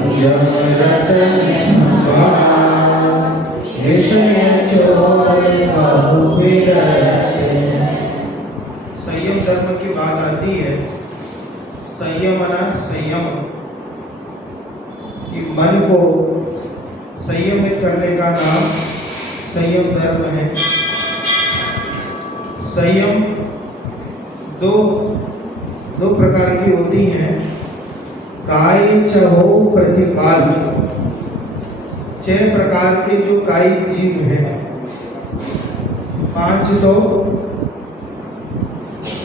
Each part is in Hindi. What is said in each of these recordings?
संयम रतन संभाल, विषय चोर बहु फिरते। संयम धर्म की बात आती है। संयमना संयम, कि मन को संयमित करने का नाम संयम धर्म है। संयम दो प्रकार की होती हैं। काय चहो प्रतिपाल, 6 प्रकार के जो कायिक जीव हैं। 5 तो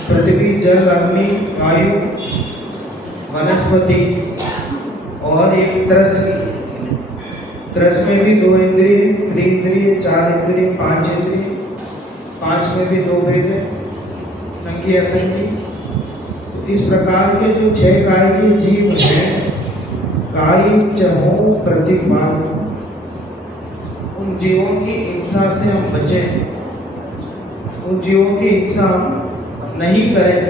पृथ्वी जल अग्नि वायु वनस्पति, और एक त्रस में भी 2 इंद्रिय, त्रिंद्रिय, 4 इंद्रिय, 5 इंद्रिय, 5 में भी 2 भेद है, संज्ञा असंज्ञा। इस प्रकार के जो 6 काय के जीव हैं, कायिक चहो प्रतिपाल, उन जीवों की हिंसा से हम बचें, उन जीवों की हिंसा नहीं करें।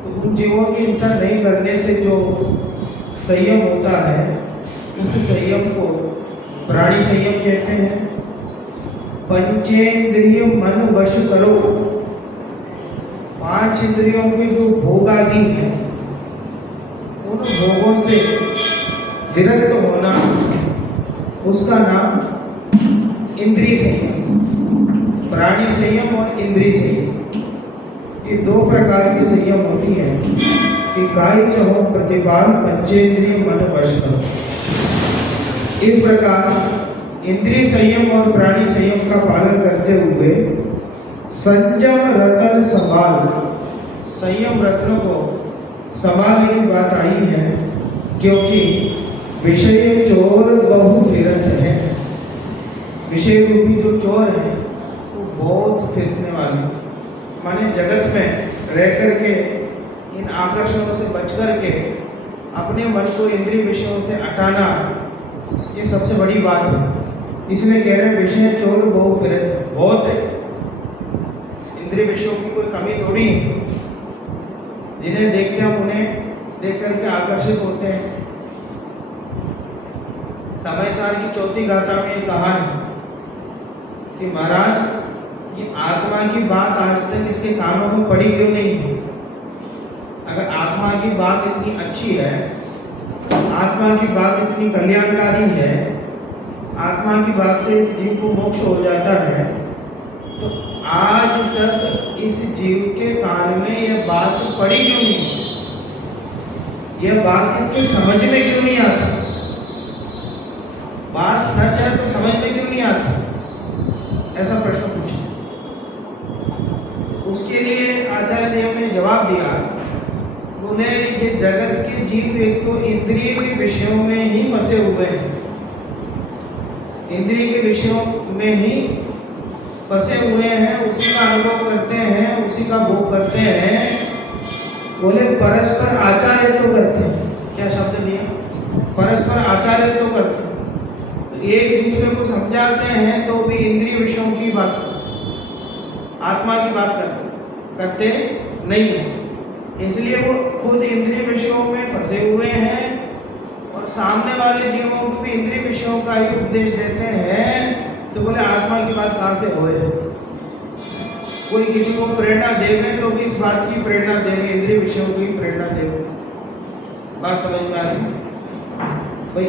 तो उन जीवों की हिंसा नहीं करने से जो संयम होता है, उस संयम को प्राणी संयम कहते हैं। पंचेंद्रिय मन वश करो, 5 इंद्रियों के जो भोग आदि हैं, उन भोगों से विरक्त होना, उसका नाम इंद्रिय संयम, प्राणी संयम और इंद्रिय संयम। ये 2 प्रकार की संयम होती है कि काय चहो प्रतिपाल, पंचेंद्रिय मन वश करो। इस प्रकार इंद्रिय संयम और प्राणी संयम का पालन करते हुए संयम रतन संभाल, संयम रत्न को संभालने की बात आई है। क्योंकि विषय चोर बहु फिरत है, विषय रूपी जो चोर है वो बहुत फिरने वाले, माने जगत में रह करके इन आकर्षणों से बच करके अपने मन को इंद्रिय विषयों से हटाना, ये सबसे बड़ी बात है। इसलिए कह रहे हैं विषय चोर बहु फिरत, बहुत है। इंद्रिय विषयों की कोई कमी थोड़ी है। जिन्हें देखते हम उन्हें देख करके आकर्षित होते हैं। समय सार की 4थी गाथा में ये कहा है कि महाराज ये आत्मा की बात आज तक इसके कानों में पड़ी क्यों नहीं है? अगर आत्मा की बात इतनी अच्छी है, आत्मा की बात इतनी कल्याणकारी है, आत्मा की बात से इस जीव को मोक्ष हो जाता है, तो आज तक इस जीव के कान में यह बात पड़ी क्यों नहीं? यह बात इसके समझ में क्यों नहीं आती? बात सच है तो समझ में क्यों नहीं आती? ऐसा प्रश्न पूछा। उसके लिए आचार्य देव ने जवाब दिया, उन्हें ये जगत के जीव एक तो इंद्रिय के विषयों में ही फंसे हुए हैं, इंद्रिय के विषयों में ही फंसे हुए हैं, उसी का अनुभव करते हैं, उसी का भोग करते हैं। बोले परस्पर आचार्य तो करते हैं। क्या शब्द दिया? परस्पर आचार्य तो करते हैं। तो एक दूसरे को समझाते हैं तो भी इंद्रिय विषयों की बात, आत्मा की बात करते नहीं है। इसलिए वो खुद इंद्रिय विषयों में फंसे हुए हैं और सामने वाले जीवों को भी इंद्रिय विषयों का ही उपदेश देते हैं। तो बोले आत्मा की बात कहाँ से होए? कोई किसी को प्रेरणा देवे तो भी इस बात की प्रेरणा देवे, इंद्रिय विषयों की प्रेरणा देवे। बात समझ में आ रही?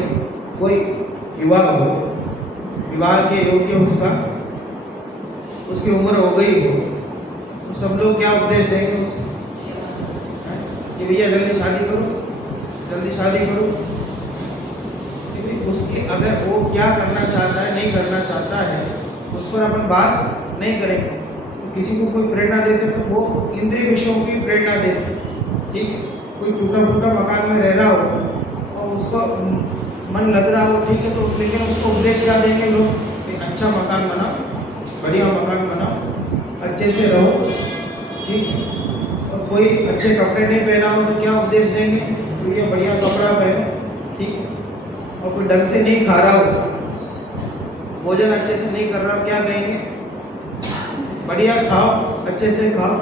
कोई युवा हो, विवाह के योग्य उसकी उम्र हो गई हो, तो सब लोग क्या उपदेश देंगे उसे कि भैया जल्दी शादी करो, जल्दी शादी करो। उसके अगर वो क्या करना चाहता है, नहीं करना चाहता है, उस पर अपन बात नहीं करेंगे। तो किसी को कोई प्रेरणा देते तो वो इंद्रिय विषयों की प्रेरणा देते। ठीक है, कोई टूटा फूटा मकान में रह रहा हो और उसको मन लग रहा हो, ठीक है, तो लेकिन उसको उपदेश क्या देंगे लोग कि अच्छा मकान बनाओ, बढ़िया मकान बनाओ, अच्छे से रहो। ठीक, और कोई अच्छे कपड़े नहीं पहना हो तो क्या उपदेश देंगे? तो ये बढ़िया कपड़ा पहनो। ठीक, और कोई ढंग से नहीं खा रहा हो, भोजन अच्छे से नहीं कर रहा हो, क्या कहेंगे? बढ़िया खाओ, अच्छे से खाओ।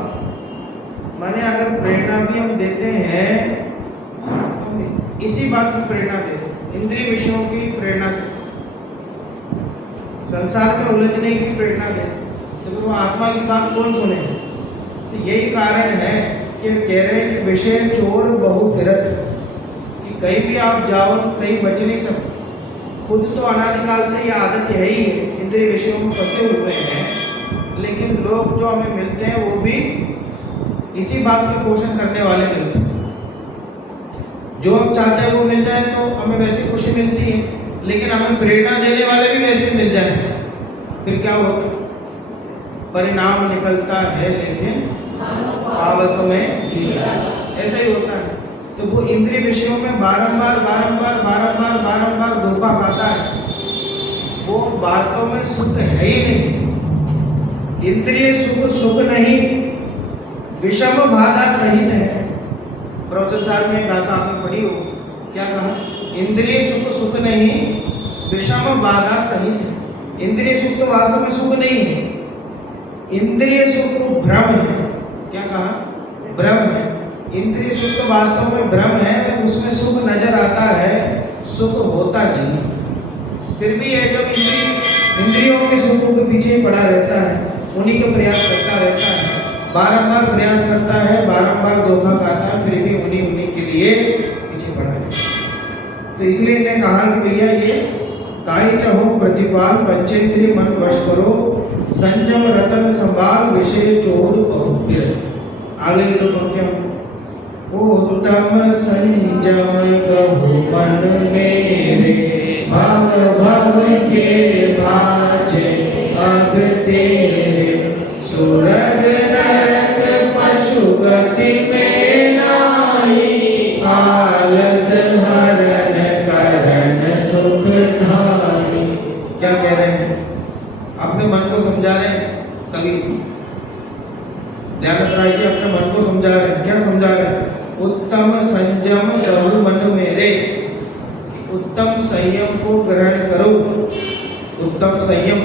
माने अगर प्रेरणा भी हम देते हैं, इसी बात की प्रेरणा दे, इंद्रिय विषयों की प्रेरणा दे, संसार में उलझने की प्रेरणा दे, तो वो आत्मा की बात कौन सुने? तो यही कारण है कि कह रहे हैं कि विषय चोर बहु फिरत, कि कहीं भी आप जाओ कहीं बच नहीं सकते। खुद तो अनादिकाल से ये आदत है ही है, इंद्रिय विषयों में फंसे हुए हैं, लेकिन लोग जो हमें मिलते हैं वो भी इसी बात के पोषण करने वाले मिलते हैं। जो हम चाहते हैं वो मिल जाए तो हमें वैसी खुशी मिलती है, लेकिन हमें प्रेरणा देने वाले भी वैसे मिल जाए, फिर क्या होता है? परिणाम निकलता है लेकिन पावक में ऐसा ही होता है। तो वो इंद्रिय विषयों में बारंबार धोखा खाता है, वो वास्तव में सुख है ही नहीं। इंद्रिय सुख नहीं, विषम बाधा सहित है। प्रवचन सार में गाथा आपने पढ़ी हो, क्या कहा? इंद्रिय सुख नहीं, विषम बाधा सहित है। इंद्रिय सुख तो वास्तव में सुख नहीं है, इंद्रिय सुख भ्रम है। क्या कहा? भ्रम है। इंद्रिय सुख तो वास्तव में भ्रम है, उसमें सुख नजर आता है, सुख होता नहीं। फिर भी है जब इंद्रियों के सुखों के पीछे पड़ा रहता है, उन्हीं का प्रयास करता रहता है, बारंबार प्रयास करता है, बारंबार धोखा खाता है, फिर भी उन्हीं के लिए पीछे पड़ा है। तो इसलिए इन्हें कहा कि भैया ये काई चाहो प्रतिपाल, पंचेंद्रिय मन वश करो, संयम रतन संभाल, विषय चोर बहु फिरत। आगे की तो क्या? उत्तम संयम कहु मन मेरे, भव भव के भाजे अग तेरे, सुरग नरक पशु गति में नाही, आलस हरण करण सुख धारी। क्या कह रहे हैं? अपने मन को समझा रहे हैं कवि दयानंद राय जी, अपने मन को समझा रहे हैं। क्या समझा रहे हैं? उत्तम संयम कहु मन मेरे, उत्तम संयम को ग्रहण करो। उत्तम संयम,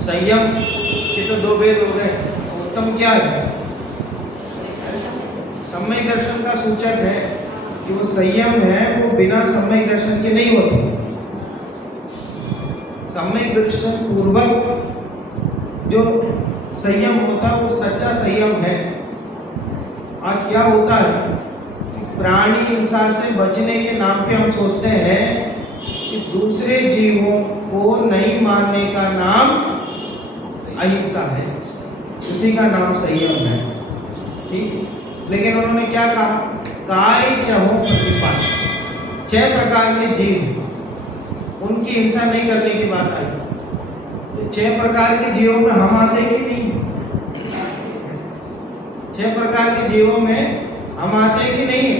संयम के तो दो भेद हो गए। उत्तम क्या है? सम्यक दर्शन का सूचक है कि वो संयम है, वो बिना सम्यक दर्शन के नहीं होता। सम्यक दर्शन पूर्वक जो संयम होता है वो सच्चा संयम है। आज क्या होता है कि प्राणी हिंसा से बचने के नाम पे हम सोचते हैं कि दूसरे जीवों को नहीं मारने का नाम अहिंसा है, उसी का नाम संयम है। ठीक, लेकिन उन्होंने क्या कहा? काय चहो प्रतिपाल, 6 प्रकार के जीव, उनकी हिंसा नहीं करने की बात आई। तो 6 प्रकार के जीवों में हम आते कि नहीं? 6 प्रकार के जीवों में हम आते हैं कि नहीं है?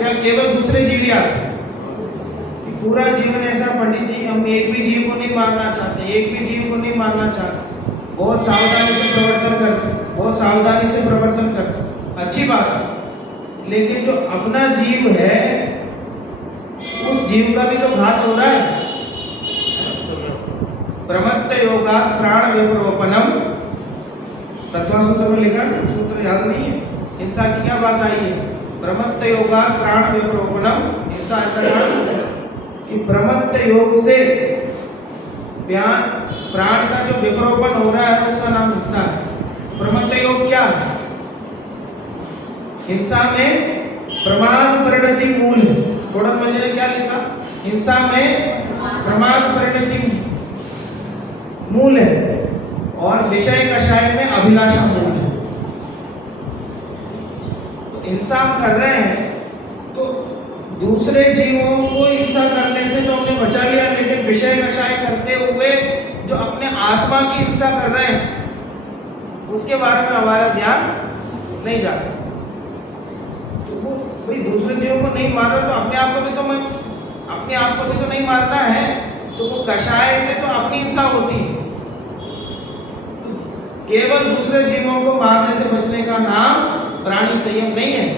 या केवल दूसरे जीव ही आते हैं? पूरा जीवन ऐसा पंडित जी, हम एक भी जीव को नहीं मारना चाहते, एक भी जीव को नहीं मारना चाहते, बहुत सावधानी से प्रवर्तन करते, बहुत सावधानी से प्रवर्तन करते, अच्छी बात है। लेकिन जो अपना जीव है उस जीव का भी तो घात हो रहा है। प्रमत्त योगा प्राण विपरोपनम, तत्वसूत्र में लिखा, सूत्र याद नहीं है? हिंसा की क्या बात आई है? प्रमत्त योगा प्राण विपरोपनम। हिंसा ऐसा कहा कि प्रमत्त योग से प्राण का जो विपरोपन हो रहा है उसका नाम हिंसा है। प्रमत्त योग क्या है? हिंसा में प्रमाद परिणति मूल है। कोडनमल ने क्या लिखा? हिंसा में प्रमाद परिणति मूल है और विषय कषाय में अभिलाषा मूल है। तो हिंसा हम कर रहे हैं तो दूसरे जीवों को हिंसा करने से तो हमने बचा लिया, लेकिन विषय कषाय करते हुए जो अपने आत्मा की हिंसा कर रहे हैं उसके बारे में हमारा ध्यान नहीं जाता। तो वो भाई दूसरे जीवों को नहीं मार रहा तो अपने आप को भी तो नहीं मारना है, तो वो कषाय से तो अपनी हिंसा होती है। तो केवल दूसरे जीवों को मारने से बचने का नाम प्राणी संयम नहीं है,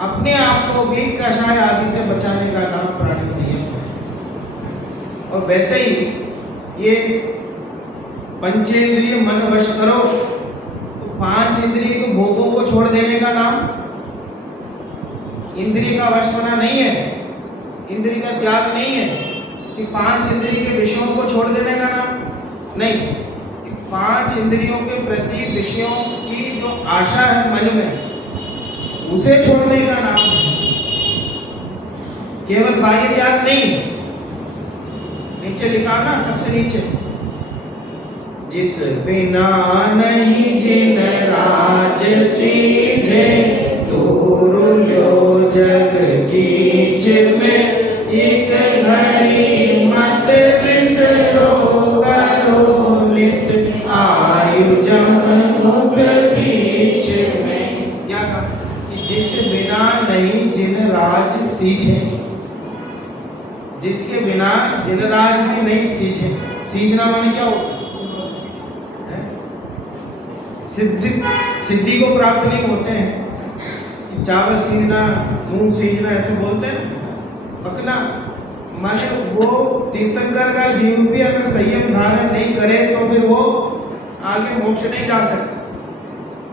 अपने आप को भी कषाय आदि से बचाने का नाम प्राणी संयम है। और वैसे ही ये पंचेंद्रिय मन वश करो, तो 5 इंद्रिय के भोगों को छोड़ देने का नाम इंद्रिय का वशपना नहीं है, इंद्रिय का त्याग नहीं है कि 5 इंद्रिय के विषयों को छोड़ देने का नाम नहीं। 5 इंद्रियों के प्रति विषयों की जो आशा है मन में, उसे छोड़ने का नाम है। केवल बाह्य त्याग नहीं। नीचे लिखा ना, सबसे नीचे, जिस बिना नहीं जिन राज सीजे, दूर लो जग कीच में, एक घड़ी मत बिसरो करो नित, आयु जम मुख बीच में। क्या कहा कि जिस बिना नहीं जिन राज सीझे, जिसके बिना जिन राज भी नहीं सीझे। सीझना माने क्या होता है? सिद्धि को प्राप्त नहीं होते हैं। चावल सीझना, मूंग सीझना ऐसे बोलते हैं। पकना माने वो तीर्थंकर का जीव भी अगर संयम धारण नहीं करे तो फिर वो आगे मोक्ष नहीं जा सकता।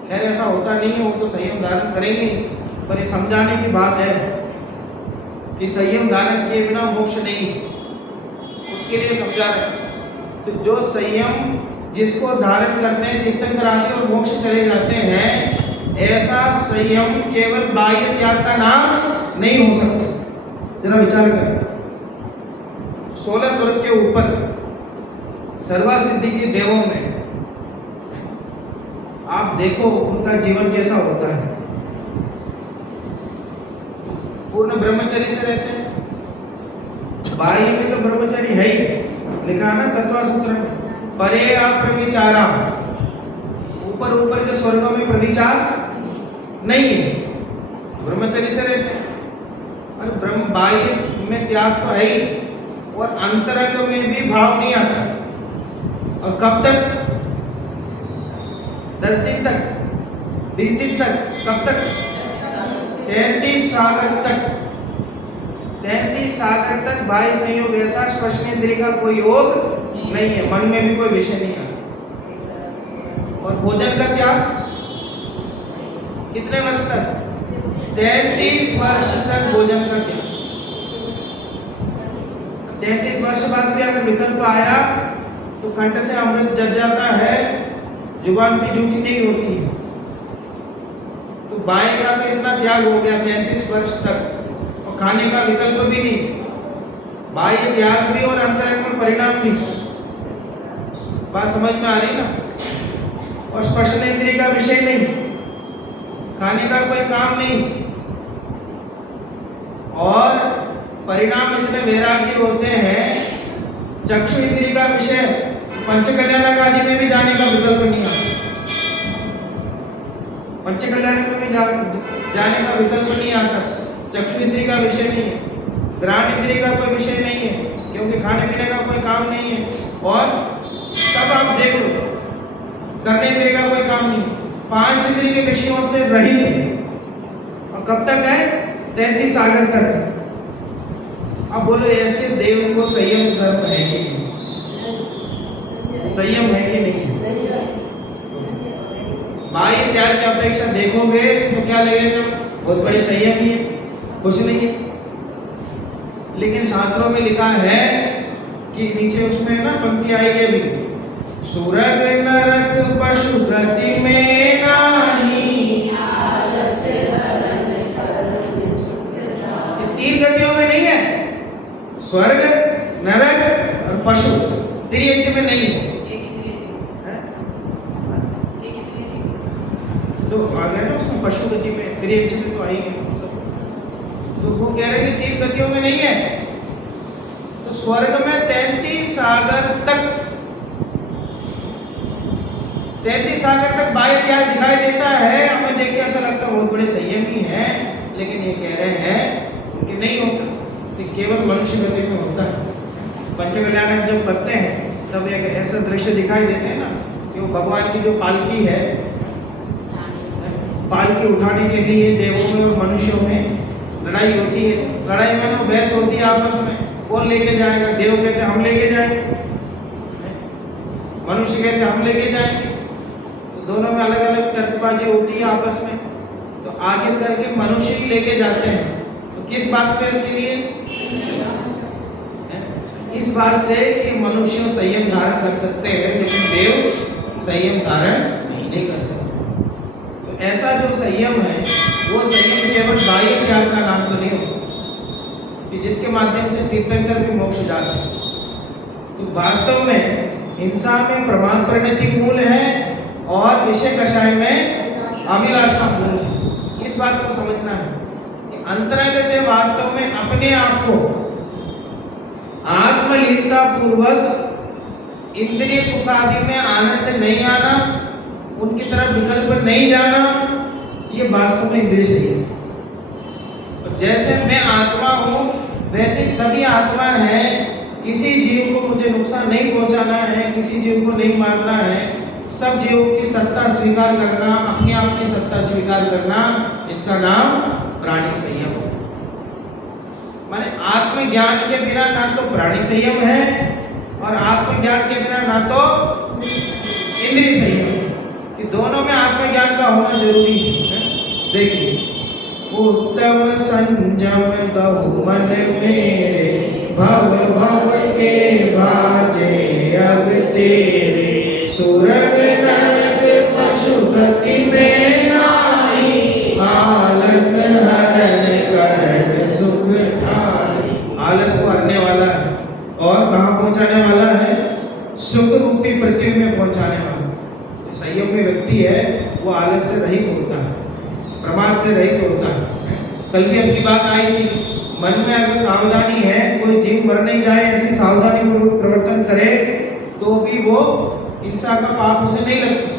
खैर ऐसा होता नहीं है, वो तो संयम धारण करेंगे, पर ये समझाने की बात है कि संयम धारण किए बिना मोक्ष नहीं, उसके लिए समझा रहे हैं। तो जो संयम जिसको धारण करते हैं तीर्थंकर आदि और मोक्ष चले जाते हैं, ऐसा संयम केवल बाह्य त्याग का नाम नहीं हो सकता। जरा विचार करें, 16 स्वर्ग के ऊपर सर्वा सिद्धि के देवों में आप देखो उनका जीवन कैसा होता है। पूर्ण ब्रह्मचर्य से रहते हैं। बाह्य में तो ब्रह्मचर्य है ही, लिखा ना तत्व सूत्र में, परे अप्रविचारा, ऊपर ऊपर के स्वर्गों में प्रविचार नहीं है, ब्रह्मचर्य से रहते हैं। और ब्रह्म बाह्य में त्याग तो है ही, और अंतरंग में भी भाव नहीं आता। और कब तक? 10 दिन तक, 20 दिन तक, कब तक? 33 सागर तक। 33 सागर तक बाह्य संयोग ऐसा स्पर्शनेंद्रिय का कोई योग नहीं है, मन में भी कोई विषय नहीं आता। और भोजन का त्याग कितने वर्ष तक? 33 वर्ष तक भोजन का त्याग। 33 वर्ष बाद भी अगर विकल्प आया तो कंठ से अमृत जल जाता है, जुबान भी झूठी नहीं होती है। तो बाह्य का तो इतना त्याग हो गया 33 वर्ष तक, और खाने का विकल्प भी नहीं। बाह्य त्याग भी और अंतरंग में परिणाम भी। बात समझ में आ रही ना? और स्पर्शनेंद्रिय का विषय नहीं, खाने का कोई काम नहीं, और परिणाम इतने वैराग्य होते हैं। चक्षु इंद्रिय का विषय, पंचकल्याणक आदि में भी जाने का विकल्प नहीं आता। पंचकल्याणक में भी जाने का विकल्प नहीं आता। चक्षु इंद्रिय का विषय नहीं है, घ्राण इंद्रिय का कोई विषय नहीं है, क्योंकि खाने पीने का कोई काम नहीं है। और सब आप देख लो, करने इंद्रिय का कोई काम नहीं, 5 इंद्रिय के विषयों से रहित है। और कब तक है? 33 सागर तक। अब बोलो ऐसे देव को संयम धर्म है कि नहीं? संयम है कि नहीं? बाह्य त्याग की अपेक्षा देखोगे तो क्या लगेगा? बहुत बड़ी संयम ही है, कुछ नहीं है। लेकिन शास्त्रों में लिखा है कि नीचे उसमें ना पंक्ति आएगी अभी, सुरग नरक पशु गति में नाही, ये 3 गतियों में नहीं है। स्वर्ग, नरक और पशु, तिर्यक्ष में नहीं है। तो आ गया ना उसमें पशु गति में, तिर्यक्ष में तो आएगी। तो वो कह रहे हैं 3 गतियों में नहीं है। तो स्वर्ग में 33 सागर तक, 33 सागर तक बाह्य त्याग दिखाई देता है। हमें देख के ऐसा लगता है बहुत बड़े संयमी है, लेकिन ये कह रहे हैं उनके नहीं होता, कि केवल मनुष्य गति में होता है। पंचकल्याणक जब करते हैं तब एक ऐसा दृश्य दिखाई देते हैं ना, कि वो भगवान की जो पालकी है, पालकी उठाने के लिए देवों में और मनुष्यों में लड़ाई होती है। लड़ाई में ना बहस होती है आपस में, कौन लेके जाएगा? देव कहते हैं हम लेके जाएंगे, मनुष्य कहते हैं हम लेके जाएंगे। तो दोनों में अलग अलग तर्कबाजी होती है आपस में। तो आगे करके मनुष्य ही लेके जाते हैं। तो किस बात के लिए? इस बात से कि मनुष्य संयम धारण कर सकते हैं, लेकिन देव संयम धारण नहीं कर सकते। तो ऐसा जो संयम है वो संयम केवल बाह्य ज्ञान का नाम तो नहीं हो सकता कि जिसके माध्यम से तीर्थंकर भी मोक्ष जाते हैं। तो वास्तव में हिंसा में प्रमाद परिणति मूल है और विषय कषाय में अभिलाषा मूल है। इस बात को समझना है कि अंतरंग से वास्तव में अपने आप को आत्मलीनता पूर्वक इंद्रिय सुख आदि में आनंद नहीं आना, उनकी तरफ विकल्प नहीं जाना, ये वास्तव में इंद्रिय संयम है। तो जैसे मैं आत्मा हूँ वैसे सभी आत्मा है। किसी जीव को मुझे नुकसान नहीं पहुंचाना है, किसी जीव को नहीं मारना है। सब जीवों की सत्ता स्वीकार करना, अपने आप की सत्ता स्वीकार करना, इसका नाम प्राणी संयम है। माने आत्मज्ञान के बिना ना तो प्राणी संयम है और आत्मज्ञान के बिना ना तो इंद्रिय संयम है, कि दोनों में आत्मज्ञान का होना जरूरी है। देखिए, उत्तम संयम गहु मन मेरे, भव भव के भाजे अग तेरे, सुरग नरक पशु गति में नाई, आलस हरण करण सुख ठाई। आलस को हरने वाला है और कहाँ पहुंचाने वाला है? सुख रूपी पृथ्वी में पहुंचाने वाला। संयमी व्यक्ति है वो आलस से रहित होता है, प्रमाद से रहित होता है। कल भी अपनी बात आई थी, मन में अगर सावधानी है, कोई जीव मर नहीं जाए ऐसी सावधानी पूर्वक प्रवर्तन करे तो भी वो हिंसा का पाप उसे नहीं लगता।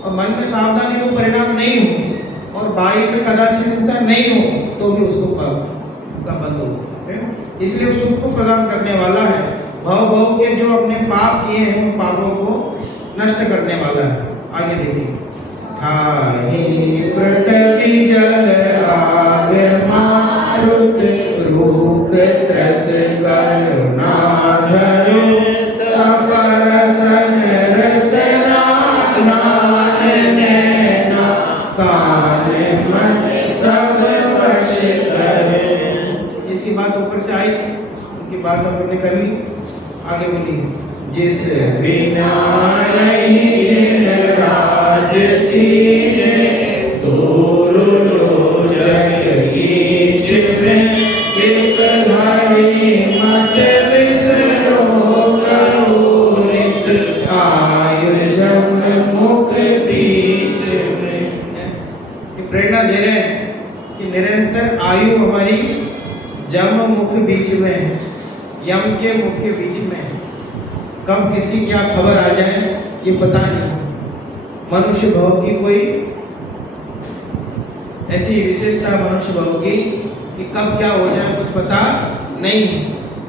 और मन में सावधानी को परिणाम नहीं हो और बाई में कदाचित हिंसा नहीं हो तो भी उसको पाप का बंद होता है। इसलिए सुख को प्रदान करने वाला है। भव भव के जो अपने पाप किए हैं उन पापों को नष्ट करने वाला है। आगे देखिए, ठाहि पृथ्वी जल आग मारुत, रूख त्रस करुणा धरो, सब रसन रसना नैना, कान मन सब वश करे। इसकी बात ऊपर से आई, उनकी बात हमने कर ली। आगे बोलिए, जिस बिना नहीं जिन राज सीजे, दूर लो जग ईच में, एक घड़ी मत बिसरो करो नित, आयु जम मुख बीच में। ये प्रेरणा दे रहे हैं कि निरंतर आयु हमारी जम मुख बीच में है, यम के मुख के बीच में है। कब किसकी क्या खबर आ जाए ये पता नहीं। मनुष्य भाव की कोई ऐसी विशेषता मनुष्य भाव की कि कब क्या हो जाए कुछ पता नहीं।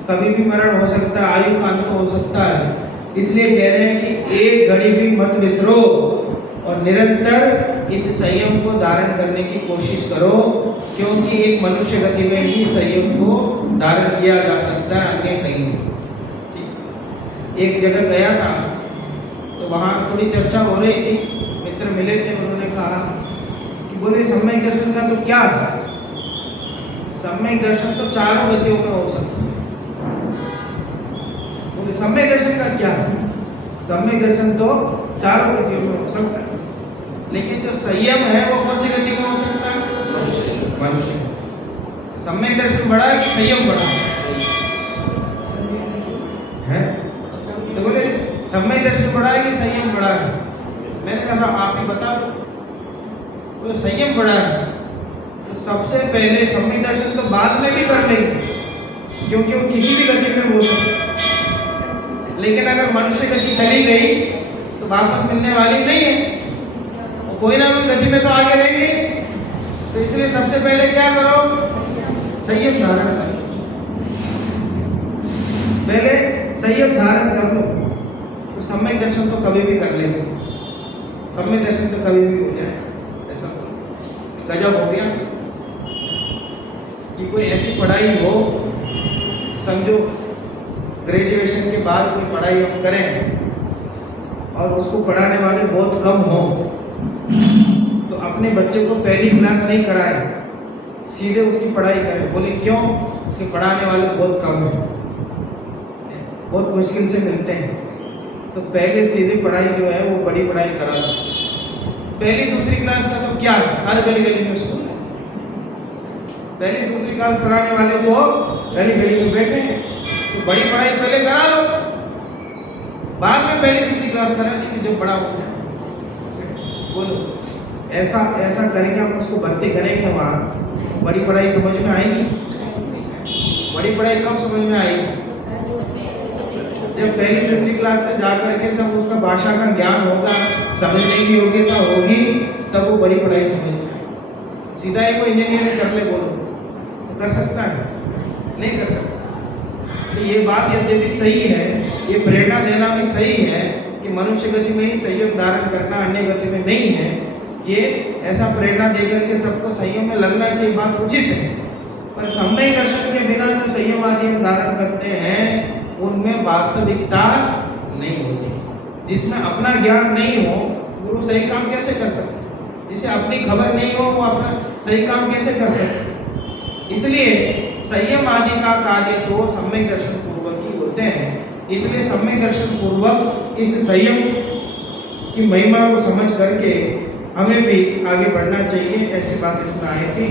कभी भी मरण हो सकता है, आयु का अंत हो सकता है। इसलिए कह रहे हैं कि एक घड़ी भी मत बिसरो और निरंतर इस संयम को धारण करने की कोशिश करो, क्योंकि एक मनुष्य गति में ही संयम को धारण किया जा सकता है, अन्य कहीं नहीं। एक जगह गया था तो वहाँ थोड़ी चर्चा हो रही थी, मित्र मिले थे, उन्होंने कहा कि बोले सम्यक दर्शन का तो क्या है? सम्यक दर्शन तो चारों गतियों में हो सकता है। बोले सम्यक दर्शन का क्या है? सम्यक दर्शन तो चारों गतियों में हो सकता है, लेकिन जो संयम है वो कौन सी गति में हो सकता है? मनुष्य। सम्यक दर्शन बड़ा है कि संयम बड़ा है? तो बोले सम्यक दर्शन बड़ा है कि संयम बड़ा है? मैंने कहा आप ही बता दो। तो संयम बड़ा है तो सबसे पहले सम्यक दर्शन तो बाद में भी कर लेंगे, क्योंकि वो किसी भी गति में हो सकता है। लेकिन अगर मनुष्य गति चली गई तो वापस मिलने वाली नहीं है, और कोई ना कोई गति में तो आगे रहेंगे। तो इसलिए सबसे पहले क्या करो? संयम धारण करो। पहले संयम धारण कर लो तो सम्यक दर्शन तो कभी भी कर लेंगे। सम्यक दर्शन तो कभी भी हो जाए। ऐसा गजब हो गया कि कोई ऐसी पढ़ाई हो, समझो ग्रेजुएशन के बाद कोई पढ़ाई हम करें और उसको पढ़ाने वाले बहुत कम हो, तो अपने बच्चे को पहली क्लास नहीं कराए, सीधे उसकी पढ़ाई करें। बोले क्यों? उसके पढ़ाने वाले बहुत कम हैं, बहुत मुश्किल से मिलते हैं, तो पहले सीधे पढ़ाई जो है वो बड़ी पढ़ाई करा दो। पहली दूसरी क्लास का तो क्या है, हर गली गली में स्कूल है। पहली दूसरी क्लास पढ़ाने वाले तो गली गली में बैठे हैं, तो बड़ी पढ़ाई पहले करा लो, बाद में पहली दूसरी क्लास करा दी जब बड़ा हो जाए। बोलो ऐसा ऐसा करेंगे हम, उसको भर्ती करेंगे वहाँ, बड़ी पढ़ाई समझ में आएगी? बड़ी पढ़ाई कब समझ में आएगी? जब पहली दूसरी क्लास से जाकर के सब उसका भाषा का ज्ञान होगा, समझने की योग्यता होगी, तब वो बड़ी पढ़ाई समझ में आएगी। सीधा ही कोई इंजीनियरिंग कर ले बोलो तो कर सकता है? नहीं कर सकता। तो ये बात यद्यपि सही है, ये प्रेरणा देना भी सही है कि मनुष्य गति में ही संयम धारण करना, अन्य गति में नहीं है। ये ऐसा प्रेरणा देकर के सबको संयम में लगना चाहिए, बात उचित है। पर सम्यक दर्शन के बिना जो संयम आदि हम धारण करते हैं उनमें वास्तविकता नहीं होती। जिसमें अपना ज्ञान नहीं हो गुरु सही काम कैसे कर सकते? जिसे अपनी खबर नहीं हो वो अपना सही काम कैसे कर सकते? इसलिए संयम आदि का कार्य तो सम्यक दर्शन पूर्वक ही होते हैं। इसलिए सम्यक दर्शन पूर्वक इस संयम की महिमा को समझ करके हमें भी आगे बढ़ना चाहिए। ऐसी बात इसमें आई थी।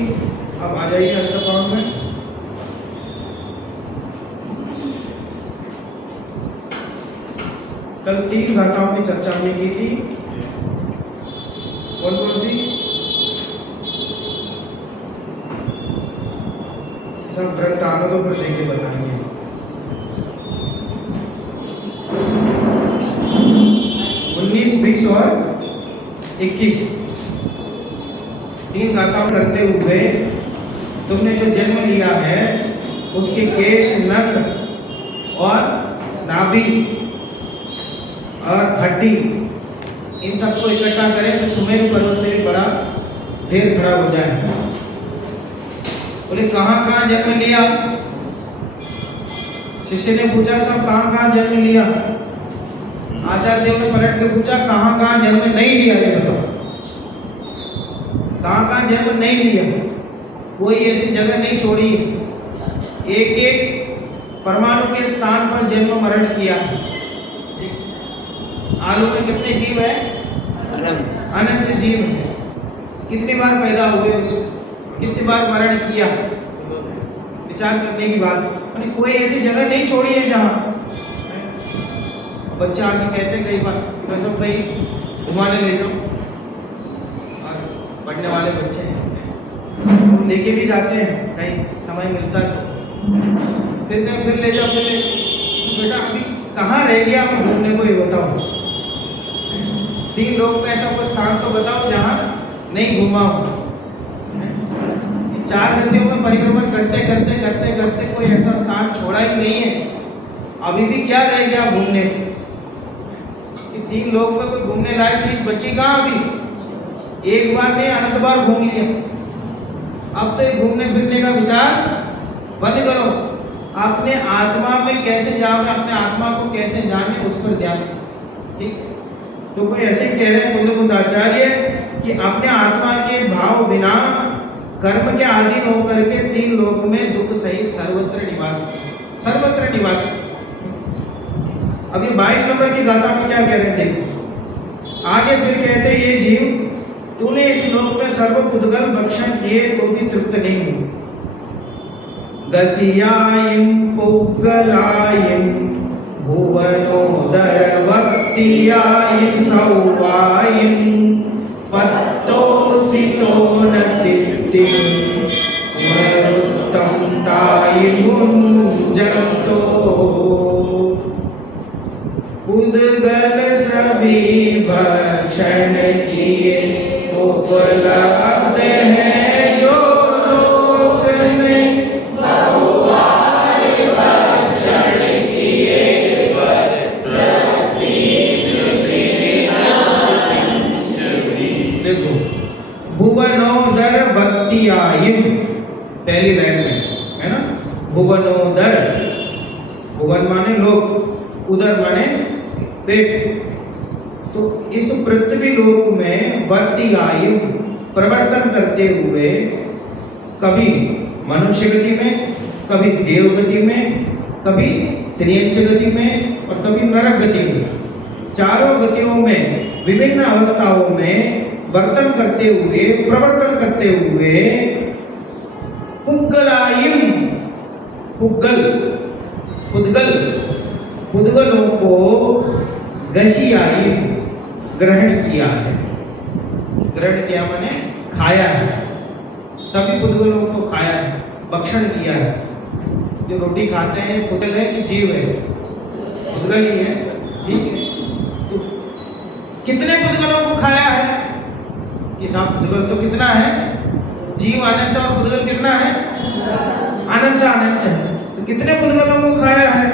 अब आ जाइए अष्टपाद में। कल 3 गाथाओं की चर्चा हमने की थी। कौन कौन सी? सब ग्रंथ आनंदों पर देखे बताएंगे। 19, 20 और 21 3 गाथाओं करते हुए तुमने जो जन्म लिया है उसके केश, नख और नाभि और हड्डी, इन सबको इकट्ठा करें तो सुमेरु पर्वत से भी बड़ा ढेर खड़ा हो जाए। बोले कहाँ कहाँ जन्म लिया? शिष्य ने पूछा सब कहाँ कहाँ जन्म लिया? आचार्य देव ने पलट के पूछा कहाँ कहाँ जन्म नहीं लिया, ये बताओ कहाँ कहाँ जन्म नहीं लिया? कोई ऐसी जगह नहीं छोड़ी। एक एक परमाणु के स्थान पर जन्म मरण किया। आलू में कितने जीव है? अनंत जीव है। कितनी बार पैदा हुए, उसको कितनी बार मरण किया? विचार करने की बात। मैंने कोई ऐसी जगह नहीं छोड़ी है जहाँ बच्चा आके कहते कई बार तो भाई घुमाने ले जाओ, और पढ़ने वाले बच्चे हैं लेके भी जाते हैं कहीं समय मिलता है तो फिर कहीं फिर ले जाओ, फिर बेटा अभी कहाँ रह गया हमें घूमने को, ये बताओ। 3 लोग में ऐसा कोई स्थान तो बताओ जहाँ नहीं घूमा हो। 4 गतियों में परिक्रमण करते करते करते करते कोई ऐसा स्थान छोड़ा ही नहीं है। अभी भी क्या रह गया घूमने? 3 लोग में कोई घूमने लायक चीज बची कहाँ? अभी एक बार नहीं अनंत बार घूम लिया। अब तो ये घूमने फिरने का विचार बंद करो। अपने आत्मा में कैसे जाओगे, अपने आत्मा को कैसे जाने, उस पर ध्यान। ठीक, तो कोई ऐसे कह रहे हैं कुंद आचार्य कि अपने आत्मा के भाव बिना कर्म के अधीन होकर के 3 लोक में दुख सहित सर्वत्र निवास, सर्वत्र निवास। अब ये 22 नंबर की गाथा में क्या कह रहे हैं देखो। आगे फिर कहते ये जीव तूने इस लोक में सर्व पुद्गल भक्षण किए तो भी तृप्त नहीं हुई। गसियायिं पुग्गलायिं भुवनोदर वक्तियायिं सौवायिं पत्तोसितो न दित्तिं मरुत्तं तायिं मुञ्जन्तो। पुद्गल सभी भक्षण किए उपलब्ध है जो लोक में, बहुवार भक्षण किए पर देखो भुवनोदर भक्तियायिं पहली लाइन में है ना। भुवनोदर, भुवन माने लोक, उदर माने पेट। तो इस पृथ्वी लोक में वर्ती आयु, प्रवर्तन करते हुए कभी मनुष्य गति में, कभी देव गति में, कभी त्रियंच गति में और कभी नरक गति में, चारों गतियों में विभिन्न अवस्थाओं में वर्तन करते हुए, प्रवर्तन करते हुए पुद्गलायिम, पुद्गलों को गसियायिम ग्रहण किया है। ग्रहण किया माने खाया है, सभी पुद्गलों को खाया है, भक्षण किया है। जो रोटी खाते हैं पुद्गल है कि जीव है? पुद्गल ही है, ठीक है। तो कितने पुद्गलों को खाया है? कि साहब पुद्गल तो कितना है? जीव अनंत और पुद्गल कितना है? अनंत अनंत है। तो कितने पुद्गलों को खाया है?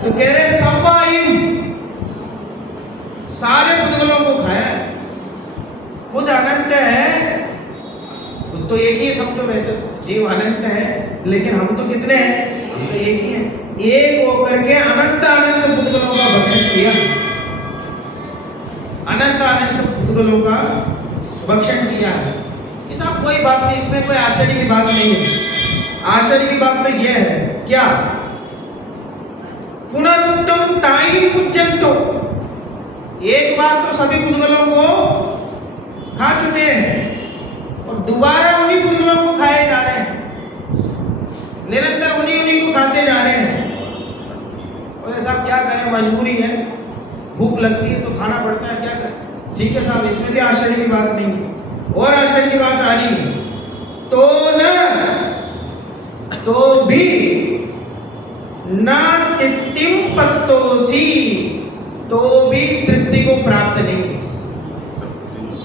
तो कह रहे सवाइम, सारे पुद्गलों को खाया है। खुद अनंत है, खुद तो एक ही समझो, वैसे जीव अनंत है लेकिन हम तो कितने हैं? हम तो एक ही हैं। एक होकर के अनंत अनंत पुद्गलों का भक्षण किया, अनंत अनंत पुद्गलों का भक्षण किया है। ये सब कोई बात नहीं, इसमें कोई आश्चर्य की बात नहीं है। आश्चर्य की बात तो यह है क्या, पुनरुत्तम ताई पूज्यंतो, एक बार तो सभी पुद्गलों को खा चुके हैं और दोबारा उन्हीं पुद्गलों को खाए जा रहे हैं, निरंतर उन्हीं को खाते जा रहे हैं। और साहब क्या करें, मजबूरी है, भूख लगती है तो खाना पड़ता है, क्या करें। ठीक है साहब, इसमें भी आश्चर्य की बात नहीं है। और आश्चर्य की बात आ रही है, तो भी ना तित्तिम पत्तोसी, तो भी तृप्ति को प्राप्त नहीं।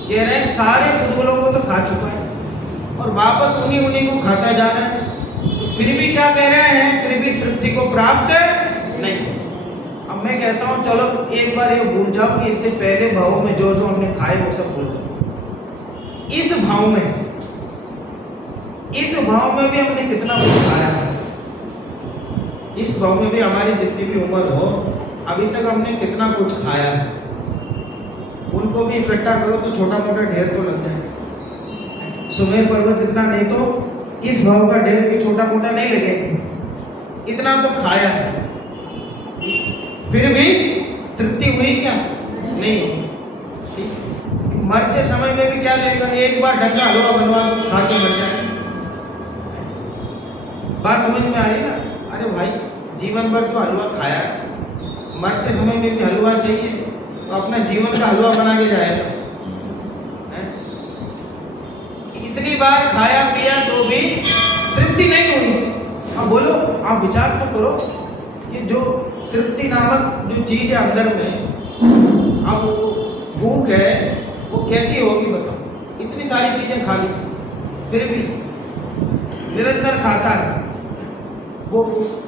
कह रहे हैं सारे पुद्गलों को तो खा चुका है और वापस उन्हीं को खाता जा रहा है, तो फिर भी क्या कह रहे हैं, फिर भी तृप्ति को प्राप्त नहीं। अब मैं कहता हूं चलो एक बार ये भूल जाओ कि इससे पहले भाव में जो जो हमने खाए वो सब भूल जाओ। इस भाव में भी हमने कितना कुछ खाया है। इस भाव में भी हमारी जितनी भी उम्र हो, अभी तक हमने कितना कुछ खाया है। उनको भी इकट्ठा करो तो छोटा मोटा ढेर तो लग जाए। सुमेर पर्वत जितना नहीं तो इस भाव का ढेर भी छोटा मोटा नहीं लगेगा, इतना तो खाया है। फिर भी तृप्ति हुई क्या? नहीं हुई। मरते समय में भी क्या लेगा, एक बार ढंग का हलवा बनवा दो, खा के मर जाए। बात समझ में आ रही ना? अरे भाई जीवन भर तो हलवा खाया है, मरते समय में भी हलवा चाहिए तो अपना जीवन का हलवा बना के जाएगा। इतनी बार खाया पिया तो भी तृप्ति नहीं हुई। अब बोलो, आप विचार तो करो, ये जो तृप्ति नामक जो चीज है अंदर में, अब वो भूख है वो कैसी होगी बताओ। इतनी सारी चीजें खा ली फिर भी निरंतर खाता है। वो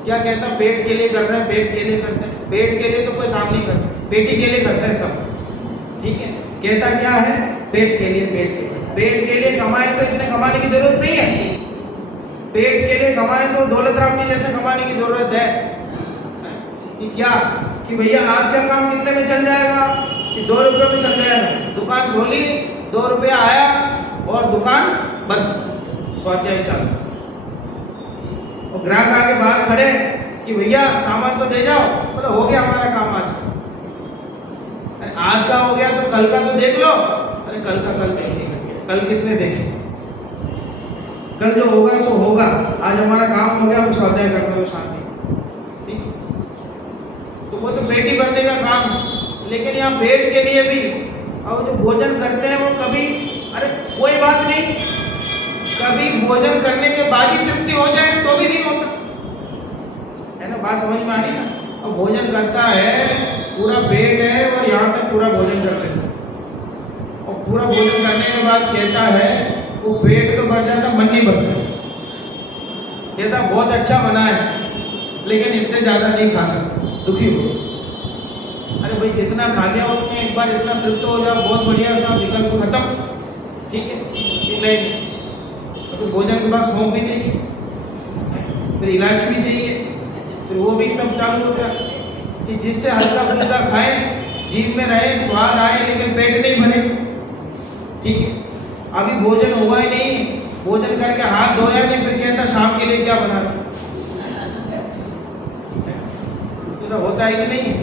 क्या कहता है, पेट के लिए कर रहे हैं, पेट के लिए करते हैं। पेट के लिए तो कोई काम नहीं करता, पेटी के लिए करता है सब, ठीक है। कहता क्या है, पेट के लिए, पेट के लिए कमाए तो इतने कमाने की जरूरत नहीं है। पेट के लिए कमाए तो दौलत राम जी जैसे कमाने की जरूरत है कि क्या, कि भैया आज का काम कितने में चल जाएगा, कि 2 रुपये में चल जाएगा। दुकान खोली, 2 रुपया आया और दुकान बंद, स्वाध्याय चालू। और ग्राहक आगे बाहर खड़े कि भैया सामान तो दे जाओ, मतलब हो गया हमारा काम आज का। अरे आज का हो गया तो कल का तो देख लो। अरे कल का कल देखेंगे, कल किसने देखे, कल जो होगा सो होगा, आज हमारा काम हो गया तो स्वाध्याय करते हो शांति से, ठीक। तो वो तो पेटी भरने का काम। लेकिन यहाँ पेट के लिए भी, और जो भोजन करते हैं वो कभी, अरे कोई बात नहीं, कभी भोजन करने के बाद ही तृप्ति हो जाए तो भी नहीं होता है ना। बात समझ में आ रही ना? अब भोजन करता है, पूरा पेट है और यहाँ तक पूरा भोजन कर लेता है, और पूरा भोजन करने के बाद कहता है वो पेट तो भर जाता, मन नहीं भरता। कहता बहुत अच्छा बना है लेकिन इससे ज़्यादा नहीं खा सकता, दुखी हो। अरे भाई जितना खा लिया उसमें एक बार इतना तृप्त हो जाओ, बहुत बढ़िया, सब विकल्प खत्म, ठीक है। कि नहीं, तो भोजन के बाद सौंफ भी चाहिए, फिर इलायची भी चाहिए, फिर वो भी सब चालू होता है कि जिससे हल्का फुल्का खाए, जीभ में रहे, स्वाद आए, लेकिन पेट नहीं भरे, ठीक है। अभी भोजन हुआ ही नहीं, भोजन करके हाथ धोया नहीं, फिर कहता शाम के लिए क्या बना। तो होता है कि नहीं है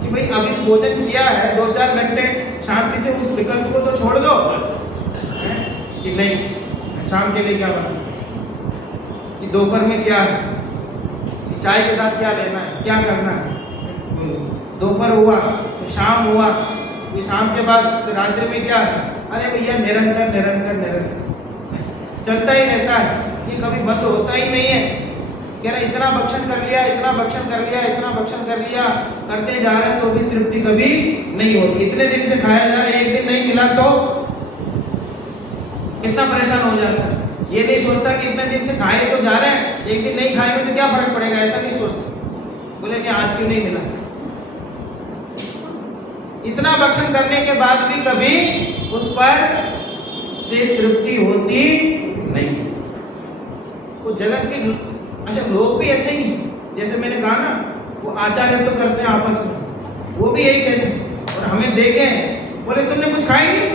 कि भाई अभी भोजन किया है, 2-4 घंटे शांति से उस विकल्प को तो छोड़ दो कि नहीं शाम के लिए क्या बना, कि दोपहर में क्या है, कि चाय के साथ क्या लेना है, क्या करना है। दोपहर हुआ तो शाम हुआ, फिर शाम के बाद फिर रात्रि में क्या है। अरे भैया निरंतर निरंतर निरंतर चलता ही रहता है, ये कभी बंद होता ही नहीं है। कह रहे इतना भक्षण कर लिया, इतना भक्षण कर लिया, इतना भक्षण कर लिया, करते जा रहे हैं तो भी तृप्ति कभी नहीं होती। इतने दिन से खाया जा रहा है, एक दिन नहीं मिला तो कितना परेशान हो जाता है। ये नहीं सोचता कि इतने दिन से खाए तो जा रहे हैं, एक दिन नहीं खाएंगे तो क्या फर्क पड़ेगा, ऐसा नहीं सोचता। बोले कि आज क्यों नहीं मिला। इतना भक्षण करने के बाद भी कभी उस पर से तृप्ति होती नहीं। वो जगत के अच्छा लोग भी ऐसे ही, जैसे मैंने कहा ना, वो आचार्य तो करते हैं आपस में, वो भी यही कहते हैं। और हमें देखे बोले तुमने कुछ खाई नहीं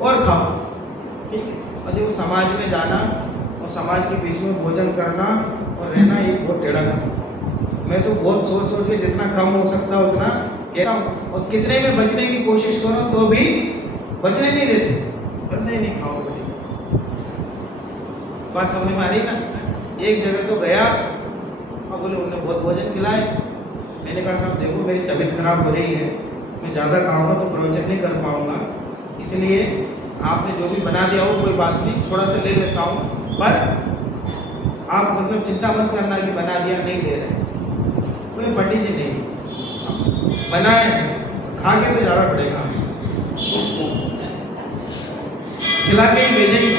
और खाओ, ठीक है। और देखो समाज में जाना और समाज के बीच में भोजन करना और रहना ये बहुत टेढ़ा काम। मैं तो बहुत सोच सोच के जितना कम हो सकता है उतना कहता हूँ, और कितने में बचने की कोशिश करो तो भी बचने नहीं देते, कहते नहीं खाओ। बात समझ में आ रही ना। एक जगह तो गया और बोले उन्होंने बहुत भोजन खिलाए। मैंने कहा साहब देखो मेरी तबीयत खराब हो रही है, मैं ज़्यादा खाऊंगा तो प्रवचन नहीं कर पाऊंगा, इसलिए आपने जो भी बना दिया हो कोई बात नहीं, थोड़ा सा ले लेता हूँ, पर आप मतलब चिंता मत करना कि बना दिया नहीं दे रहे। बोले पंडित जी नहीं बनाए, खा के तो जाना पड़ेगा, खिला के ही भेजेंगे।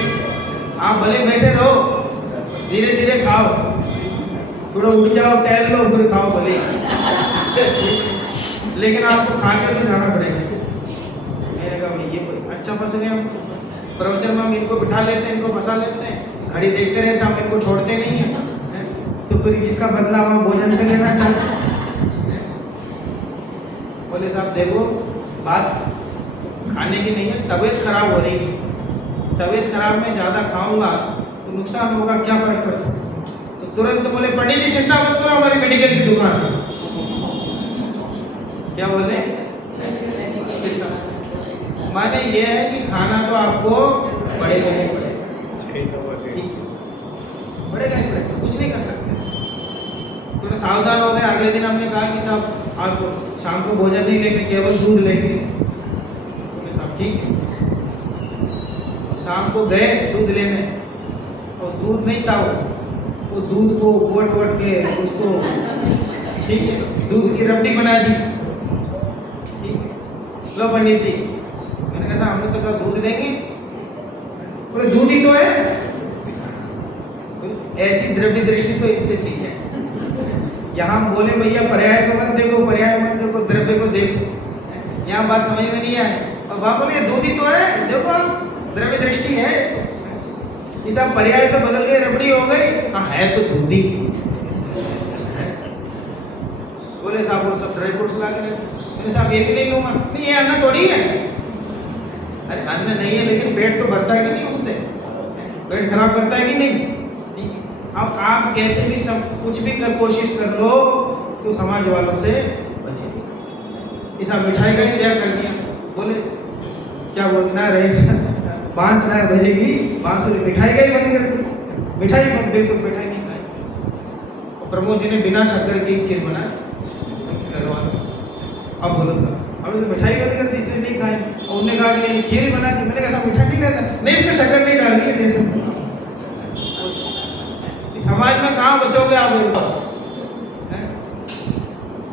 आप भले बैठे रहो, धीरे धीरे खाओ, थोड़ा उठ जाओ, टहल लो, फिर खाओ भले, लेकिन आपको खा के तो जाना पड़ेगा। मैंने कहा भाई ये अच्छा फंस गए हम, प्रवचन में हम इनको बिठा लेते हैं, इनको फंसा लेते हैं, घड़ी देखते रहते हम, इनको छोड़ते नहीं है, तो फिर इसका बदला हम भोजन से लेना चाहते हैं। बोले साहब देखो बात खाने की नहीं है, तबीयत खराब हो रही है, तबीयत खराब में ज़्यादा खाऊंगा तो नुकसान होगा, क्या फर्क पड़ता। तो तुरंत बोले पंडित जी चिंता मत करो, हमारी मेडिकल की दुकान है। क्या बोले, माने ये है कि खाना तो आपको पड़ेगा ही पड़ेगा ही पड़ेगा, कुछ नहीं कर सकते। थोड़ा सावधान हो गए। अगले दिन हमने कहा कि साहब आप शाम को भोजन नहीं लेके केवल दूध लेके। बोले साहब ठीक है। शाम को गए दूध लेने और दूध नहीं था, वो दूध को गोट गोट के उसको ठीक है दूध की रबड़ी बना दी। ठीक है लो पंडित जी, मैंने कहा हमने तो कहा दूध लेंगे, बोले दूध ही तो है। ऐसी द्रव्य दृष्टि तो इनसे सीखे। यहाँ हम बोले भैया पर्याय को मत देखो, पर्याय मत देखो, द्रव्य को देखो, यहाँ बात समझ में नहीं आए। और वहाँ बोले दूध ही तो है, देखो द्रव्य दृष्टि है, ये सब पर्याय तो बदल गए, रबड़ी हो गई, हाँ है तो दूध ही। बोले साहब वो सब ड्राई फ्रूट्स ला के रखे। साहब ये भी नहीं लूंगा। नहीं ये अन्न थोड़ी है। अरे अन्न नहीं है लेकिन पेट तो भरता है कि नहीं उससे, पेट खराब करता है कि नहीं। अब आप कैसे भी सब कुछ भी कर कोशिश कर लो तो समाज वालों से बचे। ऐसा मिठाई का इंतजार कर दिया। बोले क्या बोलना रहेगा, बांस ना बजेगी, बांसुरी, मिठाई का ही बंद कर दो, मिठाई बंद, बिल्कुल मिठाई नहीं खाई। प्रमोद जी ने बिना शक्कर की खीर बनाई। अब बोलो हमने तो मिठाई बंद कर दी इसलिए नहीं खाई, और उन्होंने कहा कि खीर बना दी। मैंने कहा मिठाई नहीं खाता, नहीं इसमें शक्कर नहीं डालनी है। जैसे समाज में कहाँ बचोगे आप,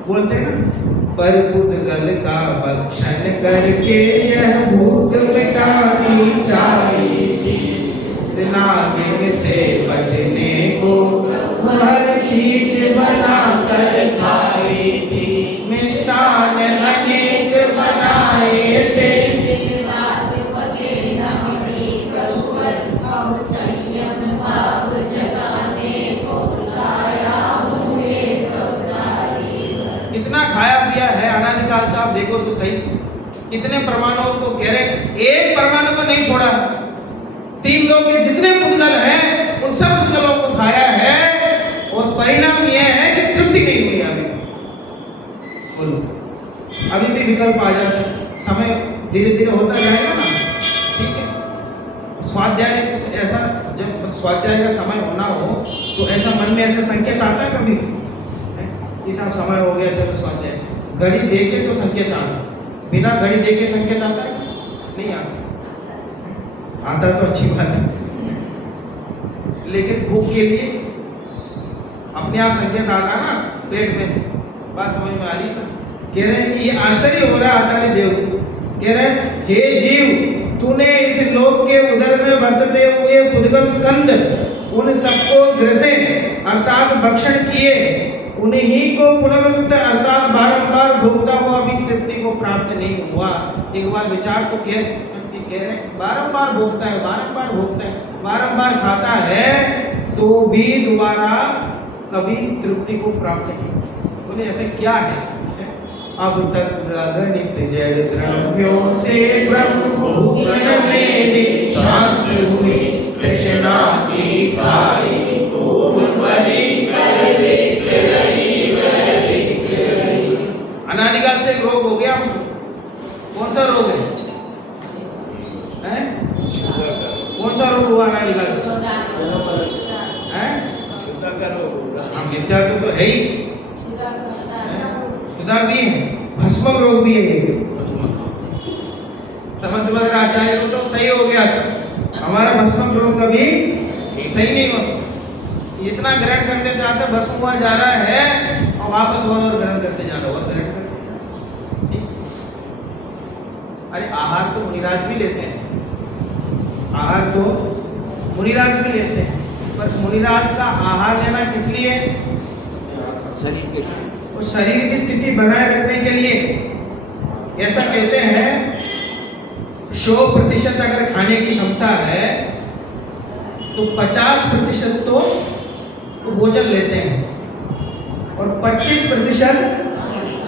बोलते हैं ना, पर पुद्गल का भक्षण करके यह भूख मिटानी चाहिए, नागिन से बचने को हर चीज बना कर खाई थी, मिष्ठान अनेक बनाए थे। इतना खाया पिया है अनादिकाल से, आप देखो तो सही कितने परमाणुओं को कह रहे, एक परमाणु को नहीं छोड़ा, 3 लोग के जितने पुद्गल हैं उन सब पुद्गलों को खाया है और परिणाम यह है कि तृप्ति नहीं हुई अभी। बोलो, अभी भी विकल्प आ जाता है, समय धीरे धीरे होता जाएगा ना, ठीक है। स्वाध्याय ऐसा, जब स्वाध्याय का समय होना हो तो ऐसा मन में ऐसा संकेत आता है कभी कि साहब समय हो गया चलो स्वाध्याय, घड़ी देके तो संकेत आता, बिना घड़ी देके संकेत आता है नहीं आता, आता तो अच्छी बात है, लेकिन भूख के लिए अपने आप संकेत आता ना पेट में से, बात समझ में आ रही ना। कह रहे हैं ये आश्चर्य हो रहा है आचार्य देव, कह रहे हैं हे जीव, तूने इस लोक के उदर में वर्तते हुए पुद्गल स्कंद उन सबको ग्रसे अर्थात भक्षण किए, उन्हीं को पुनरुक्त अर्थात बारंबार भोगता हुआ अभी तृप्ति को प्राप्त नहीं हुआ। एक बार विचार तो कह रहे हैं बारंबार भोगता है, बारंबार भोगता है, बारंबार खाता है तो भी दोबारा कभी तृप्ति को प्राप्त नहीं। बोले ऐसे क्या है? अब तक गणित जड़ द्रव्यों से ब्रह्म भूख न मेरी शांत हुई, तृष्णा की खाई खूब भरी कर रिक रही वह रिक रही। अनादिकाल से एक रोग हो गया हमको। कौन सा रोग है? कौन सा रोग हुआ अनादिकाल से? हम विद्या तो है ही, खुदा भी है, भस्म रोग भी है। समन्वय आचार्य को तो सही हो गया, हमारा भस्म रोग कभी सही नहीं होता। इतना ग्रहण करते जाते भस्म हुआ जा रहा है और वापस और ग्रहण करते जा रहा है और ग्रहण करते जा रहा है। अरे आहार तो मुनिराज भी लेते हैं, आहार तो मुनिराज भी लेते हैं, बस मुनिराज का आहार लेना किस लिए? शरीर के लिए, उस शरीर की स्थिति बनाए रखने के लिए। ऐसा कहते हैं 100% अगर खाने की क्षमता है तो 50% तो भोजन लेते हैं और 25%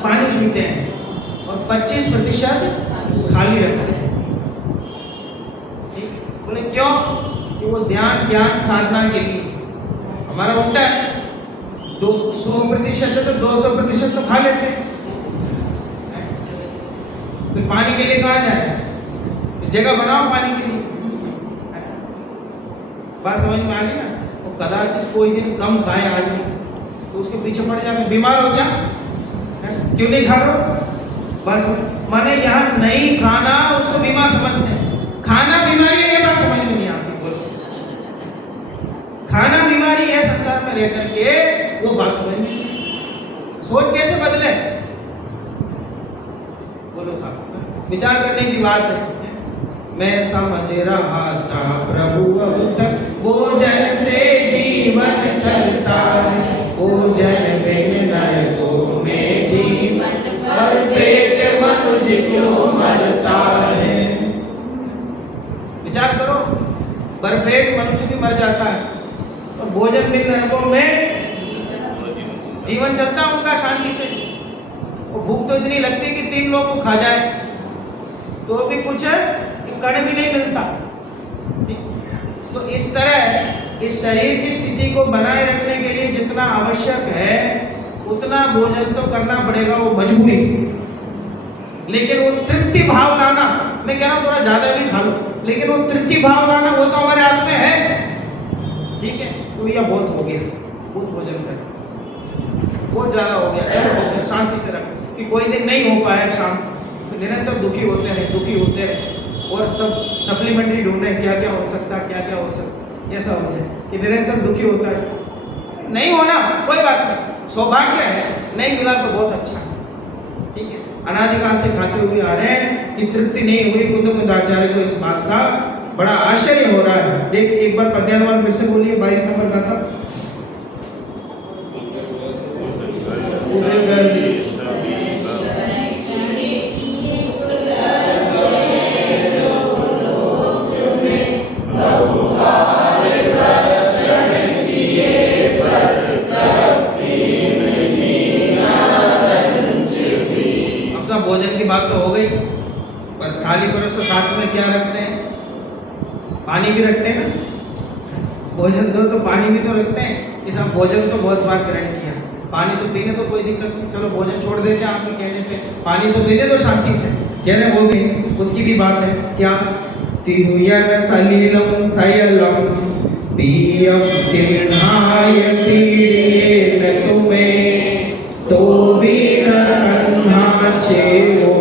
पानी पीते हैं और 25% खाली रखते हैं। बोले क्यों? कि वो ध्यान ज्ञान साधना के लिए। हमारा उल्टा है, 100% है तो 200% तो खा लेते हैं, फिर पानी के लिए कहाँ जाए? जगह बनाओ पानी के लिए। बात समझ में आ गई ना? वो कदाचित कोई दिन कम खाए आदमी तो उसके पीछे पड़ जाते, बीमार हो गया, क्यों नहीं खा रहे? बस माने यहाँ नहीं खाना उसको बीमार समझते हैं। खाना बीमारी है, ये बात समझ में नहीं आती। खाना बीमारी है संसार में रह करके, वो बात समझ में। सोच कैसे बदले? बोलो साहब, विचार करने की बात है। मैं समझ रहा था प्रभु अब तक भोजन से जीवन चलता है, भोजन बिन नरकों में जीवन और पेट मनुष्य क्यों मरता है। विचार करो, भरपेट मनुष्य भी मर जाता है और भोजन बिन नरकों में जीवन चलता उनका शांति से। और भूख तो इतनी लगती कि 3 लोग को खा जाए तो भी कुछ कण भी नहीं मिलता। तो इस तरह इस शरीर की स्थिति को बनाए रखने के लिए जितना आवश्यक है उतना भोजन तो करना पड़ेगा, वो मजबूरी। लेकिन वो तृप्ति भाव लाना, मैं कह रहा हूँ थोड़ा ज्यादा भी खा लो, लेकिन वो तृप्ति भाव लाना वो तो हमारे हाथ में है। ठीक है, तो यह बहुत हो गया, बहुत भोजन कर, बहुत ज्यादा हो गया, शांति से रख। कि कोई दिन नहीं हो पाया शाम, तो निरंतर दुखी होते रहे और सब सप्लीमेंट्री ढूंढ रहे हैं क्या क्या हो सकता, क्या क्या हो सकता। ऐसा हो जाए कि निरंतर दुखी होता है। नहीं होना कोई बात नहीं, सौभाग्य है, नहीं मिला तो बहुत अच्छा। ठीक है, अनादिकाल से खाते हुए आ रहे हैं कि तृप्ति नहीं हुई। कुंद आचार्य को इस बात का बड़ा आश्चर्य हो रहा है। देख एक बार पद्यानुमान फिर से बोलिए, 22 नंबर का था। भोजन की बात तो हो गई, थाली परोसो साथ में क्या रखते हैं? पानी भी रखते हैं ना। भोजन दो तो पानी भी तो रखते हैं। इस हम भोजन तो बहुत बार ग्रहण किया, पानी तो पीने तो कोई दिक्कत नहीं, चलो भोजन छोड़ देते हैं आपके कहने पे, पानी तो पीने तो शांति से कह रहे वो भी, उसकी भी बात है। क्या? तिहुयन सलिलम सयलम पियम तिन्हाय पीड़ेन तुम्हें तो भी न अन्हा चेवो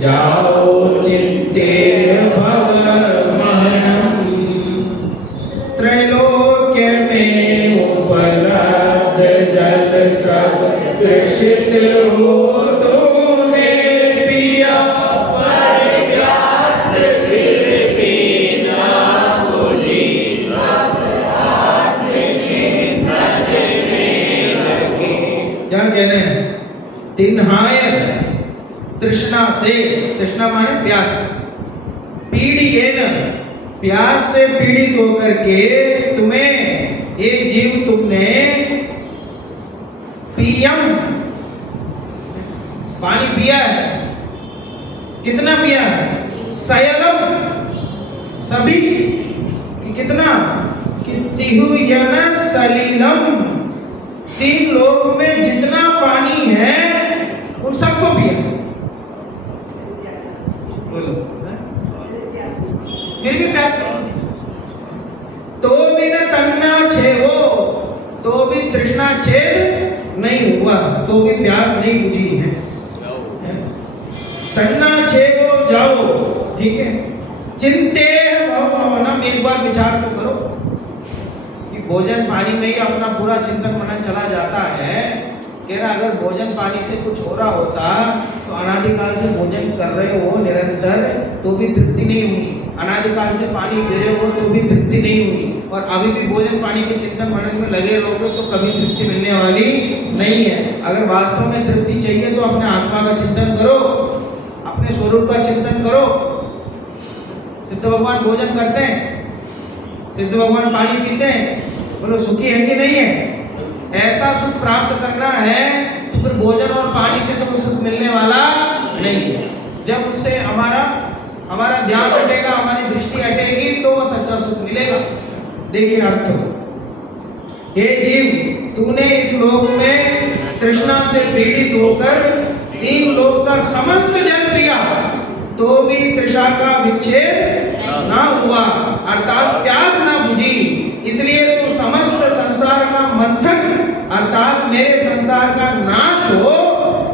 जाओ चित्ते भवमहनम त्रैलोक्य में उपलब्ध जल सब कृषित हो तूने पिया पर प्यास फिर भी ना बुझी क्या कह रहे हैं? तिन्हाय तृष्णा से, तृष्णा माने प्यास, पीड़ियेन प्यास से पीड़ित होकर के तुम्हें एक जीव तुमने पियम पानी पिया है, कितना पिया है? सयलम सभी, कि कितना? कि तिहुयन सलिलम, 3 लोक में जितना पानी है उन सबको पिया। बोलो, फिर भी प्यास नहीं, तो भी न तन्ना छेवो, तो भी तृष्णा छेद नहीं हुआ, तो भी प्यास नहीं बुझी है। तन्ना छेवो जाओ, ठीक है। चिंते भवमनम, एक बार विचार तो करो कि भोजन पानी में ही अपना पूरा चिंतन मनन चला जाता है। कह रहा अगर भोजन पानी से कुछ हो रहा होता तो अनादिकाल से भोजन कर रहे हो निरंतर तो भी तृप्ति नहीं हुई, अनादिकाल से पानी पी रहे हो तो भी तृप्ति नहीं हुई, और अभी भी भोजन पानी के चिंतन मनन में लगे रहोगे तो कभी तृप्ति मिलने वाली नहीं है। अगर वास्तव में तृप्ति चाहिए तो अपने आत्मा का चिंतन करो, अपने स्वरूप का चिंतन करो। सिद्ध भगवान भोजन करते हैं, सिद्ध भगवान पानी पीते हैं, बोलो सुखी है कि नहीं है? ऐसा सुख प्राप्त करना है तो फिर भोजन और पानी से तो सुख मिलने वाला नहीं है। जब उससे हमारा ध्यान हटेगा, हमारी दृष्टि हटेगी तो वह सच्चा सुख मिलेगा। देखिए अर्थ, हे जीव तूने इस लोक में तृष्णा से पीड़ित होकर 3 लोक का समस्त जल पिया तो भी तृषा का विच्छेद ना हुआ, अर्थात प्यास ना बुझी, इसलिए तू समस्त संसार का मंथन अर्थात मेरे संसार का नाश हो,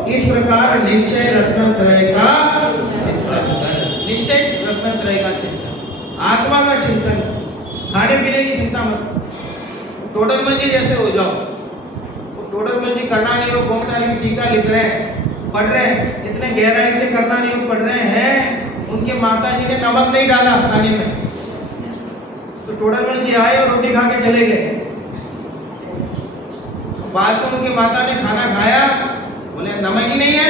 इस प्रकार निश्चय रत्नत्रय का चिंतन कर। निश्चय रत्नत्रय का चिंतन, आत्मा का चिंतन, खाने पीने की चिंता मत। टोडरमल जी जैसे हो जाओ, टोडरमल जी करना नहीं हो, बहुत सारी टीका लिख रहे हैं, पढ़ रहे हैं, इतने गहराई से करना नहीं हो पढ़ रहे हैं, उनके माता जी ने नमक नहीं डाला खाने में, तो टोडरमल जी आए और रोटी खा के चले गए। बाद में उनकी माता ने खाना खाया, बोले नमक ही नहीं है,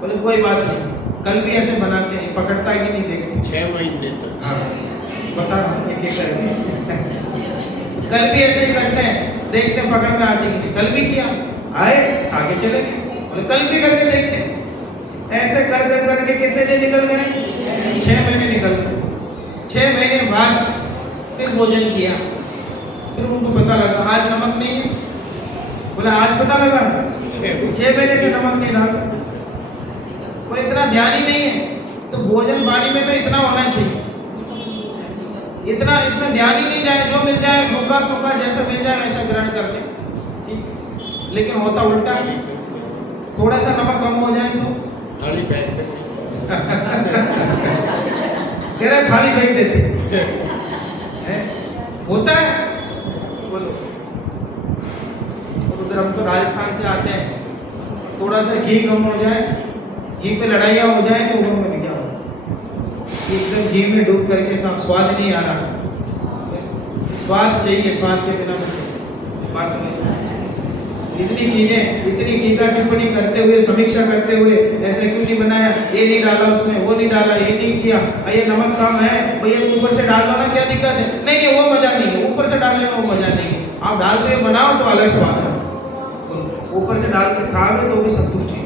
बोले कोई बात नहीं, कल भी ऐसे बनाते हैं, पकड़ता है कि नहीं देखते 6 महीने तक। हाँ बता एक एक करके कल भी ऐसे ही करते हैं, देखते हैं पकड़ में आती कि नहीं, कल भी किया, आए आगे चले गए, बोले कल भी करके देखते हैं। ऐसे कर कर करके कितने दिन निकल गए? 6 महीने निकल गए। 6 महीने बाद फिर भोजन किया, फिर उनको पता लगा आज नमक नहीं है, बोला आज पता लगा 6 महीने से नमक नहीं डाला, बोले इतना ध्यान ही नहीं है। तो भोजन पानी में तो इतना होना चाहिए, इतना इसमें ध्यान ही नहीं जाए, जो मिल जाए भूखा सूखा जैसा मिल जाए वैसा ग्रहण कर ले, ठीक। लेकिन होता उल्टा, थोड़ा सा नमक कम हो जाए तो थाली फेंक देते कह रहे थाली फेंक देते हैं, होता है। बोलो, और उधर हम तो राजस्थान से आते हैं, थोड़ा सा घी कम हो जाए, घी पे लड़ाइयाँ हो जाए तो उधर में क्या हो, एकदम घी में डूब करके सब स्वाद नहीं आ रहा, स्वाद चाहिए, स्वाद के बिना बात समझ। इतनी चीजें, इतनी टीका टिप्पणी करते हुए, समीक्षा करते हुए, ऐसे क्यों नहीं बनाया, ये नहीं डाला उसमें, वो नहीं डाला, ये नहीं किया, ये नमक कम है भैया तो ऊपर से डाल लो ना, क्या दिक्कत है? नहीं वो मजा नहीं है, ऊपर से डालने में वो मजा नहीं है, आप डालते हुए बनाओ तो अलग स्वाद है, ऊपर से डाल के खाओगे तो भी संतुष्टि।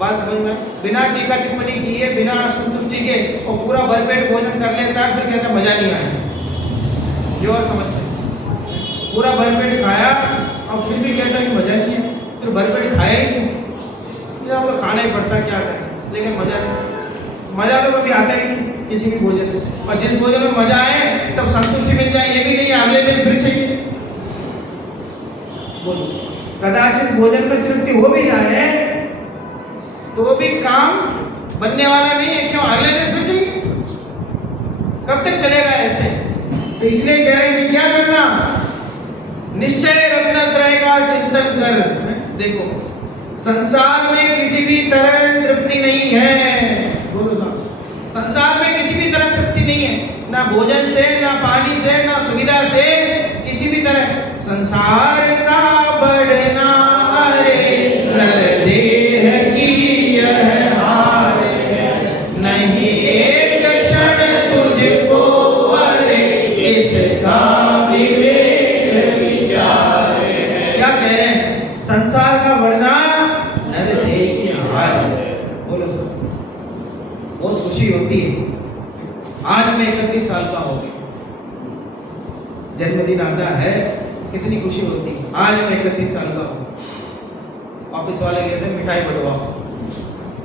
बात समझ में? बिना टीका टिप्पणी किए, बिना संतुष्टि के और पूरा भरपेट भोजन कर लेता है, फिर कहता है मजा नहीं आया। ये और समझते हैं। पूरा भरपेट खाया और फिर भी कहता है कि मजा नहीं है, फिर भरपेट खाया ही क्यों? या वो खाना ही पड़ता, क्या करें, लेकिन मजा नहीं। मजा तो कभी आता ही नहीं किसी भी भोजन में। और जिस भोजन में मजा आए तब संतुष्टि मिल जाए, ये भी नहीं है अगले दिन फिर चाहिए। बोलो, कदाचित भोजन में तृप्ति हो भी जाए तो भी काम बनने वाला नहीं है। क्यों? अगले दिन फिर चाहिए। कब तक चलेगा ऐसे? तो इसलिए कह रहे हैं कि क्या करना? निश्चय रत्नत्रय का चिंतन कर। देखो, संसार में किसी भी तरह तृप्ति नहीं है। बोलो साहब, संसार में किसी भी तरह तृप्ति नहीं है, ना भोजन से, ना पानी से, ना सुविधा से, किसी भी तरह। संसार का बढ़ना अरे नर देह की यह हार है, नहीं एक क्षण तुझको अरे इसका विवेक विचार है। क्या कह रहे हैं? संसार का बढ़ना नर देह की हार है। बोलो, बहुत खुशी होती है। आज मैं 31 साल का हो गया, जन्मदिन आता है, कितनी खुशी होती है। आज मैं 31 साल का हूँ। ऑफिस वाले कहते हैं मिठाई बंटवाओ,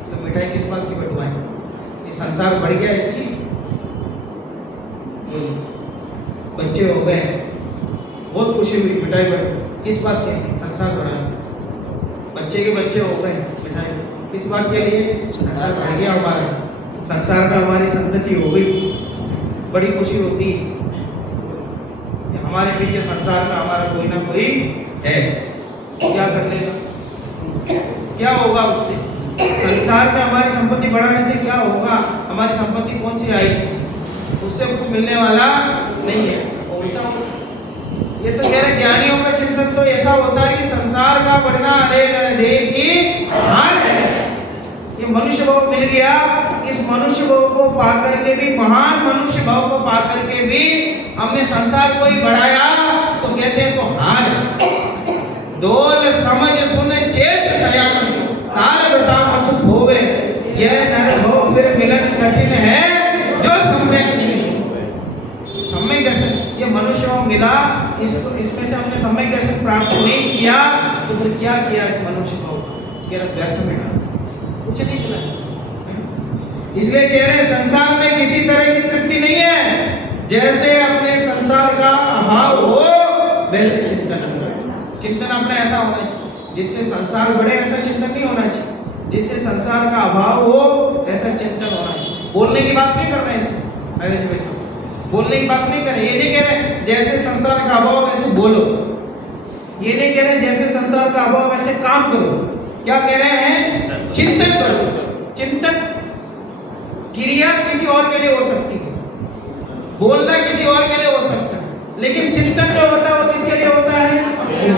तो मिठाई किस बात की बंटवाएं? ये संसार बढ़ गया इसकी। बच्चे हो गए, बहुत खुशी हुई, मिठाई बंट, किस बात के लिए? संसार बढ़ा। बच्चे के बच्चे हो गए, मिठाई किस बात के लिए? संसार बढ़ गया हमारा, संसार का हमारी संतति हो गई, बड़ी खुशी होती है। हमारे पीछे संसार का हमारा कोई ना कोई है। क्या कर लेगा? क्या होगा उससे? संसार में हमारी संपत्ति बढ़ाने से क्या होगा? हमारी संपत्ति कौन सी आई? उससे कुछ मिलने वाला नहीं है, उल्टा। ये तो कह रहे ज्ञानियों का चिंतन तो ऐसा होता है कि संसार का बढ़ना अरे नर देह की हार है। ये मनुष्य भाव मिल गया, इस मनुष्य भाव को पा करके भी, महान मनुष्य भाव को पा करके भी हमने संसार को ही बढ़ाया, तो कहते हैं तो हार। डोल समझ सुन चेत सयान काल बता मत होवे, यह नर भव फिर मिलन कठिन है जो सम्यक नहीं। सम्यक दर्शन, ये मनुष्य भाव मिला, इसमें से हमने सम्यक दर्शन प्राप्त नहीं किया, तो फिर क्या किया इस मनुष्य भाव का? व्यर्थ में डाला, कुछ नहीं मिला। इसलिए कह रहे हैं संसार में किसी तरह की तृप्ति नहीं है। जैसे अपने संसार का अभाव हो वैसे चिंतन करो। चिंतन अपना ऐसा होना चाहिए जिससे संसार बढ़े, ऐसा चिंतन नहीं होना चाहिए। जिससे संसार का अभाव हो ऐसा चिंतन होना चाहिए। बोलने की बात नहीं कर रहे हैं, अरे जी भाई, बोलने की बात नहीं कर रहे। ये नहीं कह रहे जैसे संसार का अभाव वैसे बोलो, ये नहीं कह रहे जैसे संसार का अभाव वैसे काम करो। क्या कह रहे हैं? चिंतन करो। चिंतन क्रिया किसी और के लिए हो सकती है, बोलना किसी और के लिए हो सकता है, लेकिन चिंतन जो होता है वो किसके लिए होता है?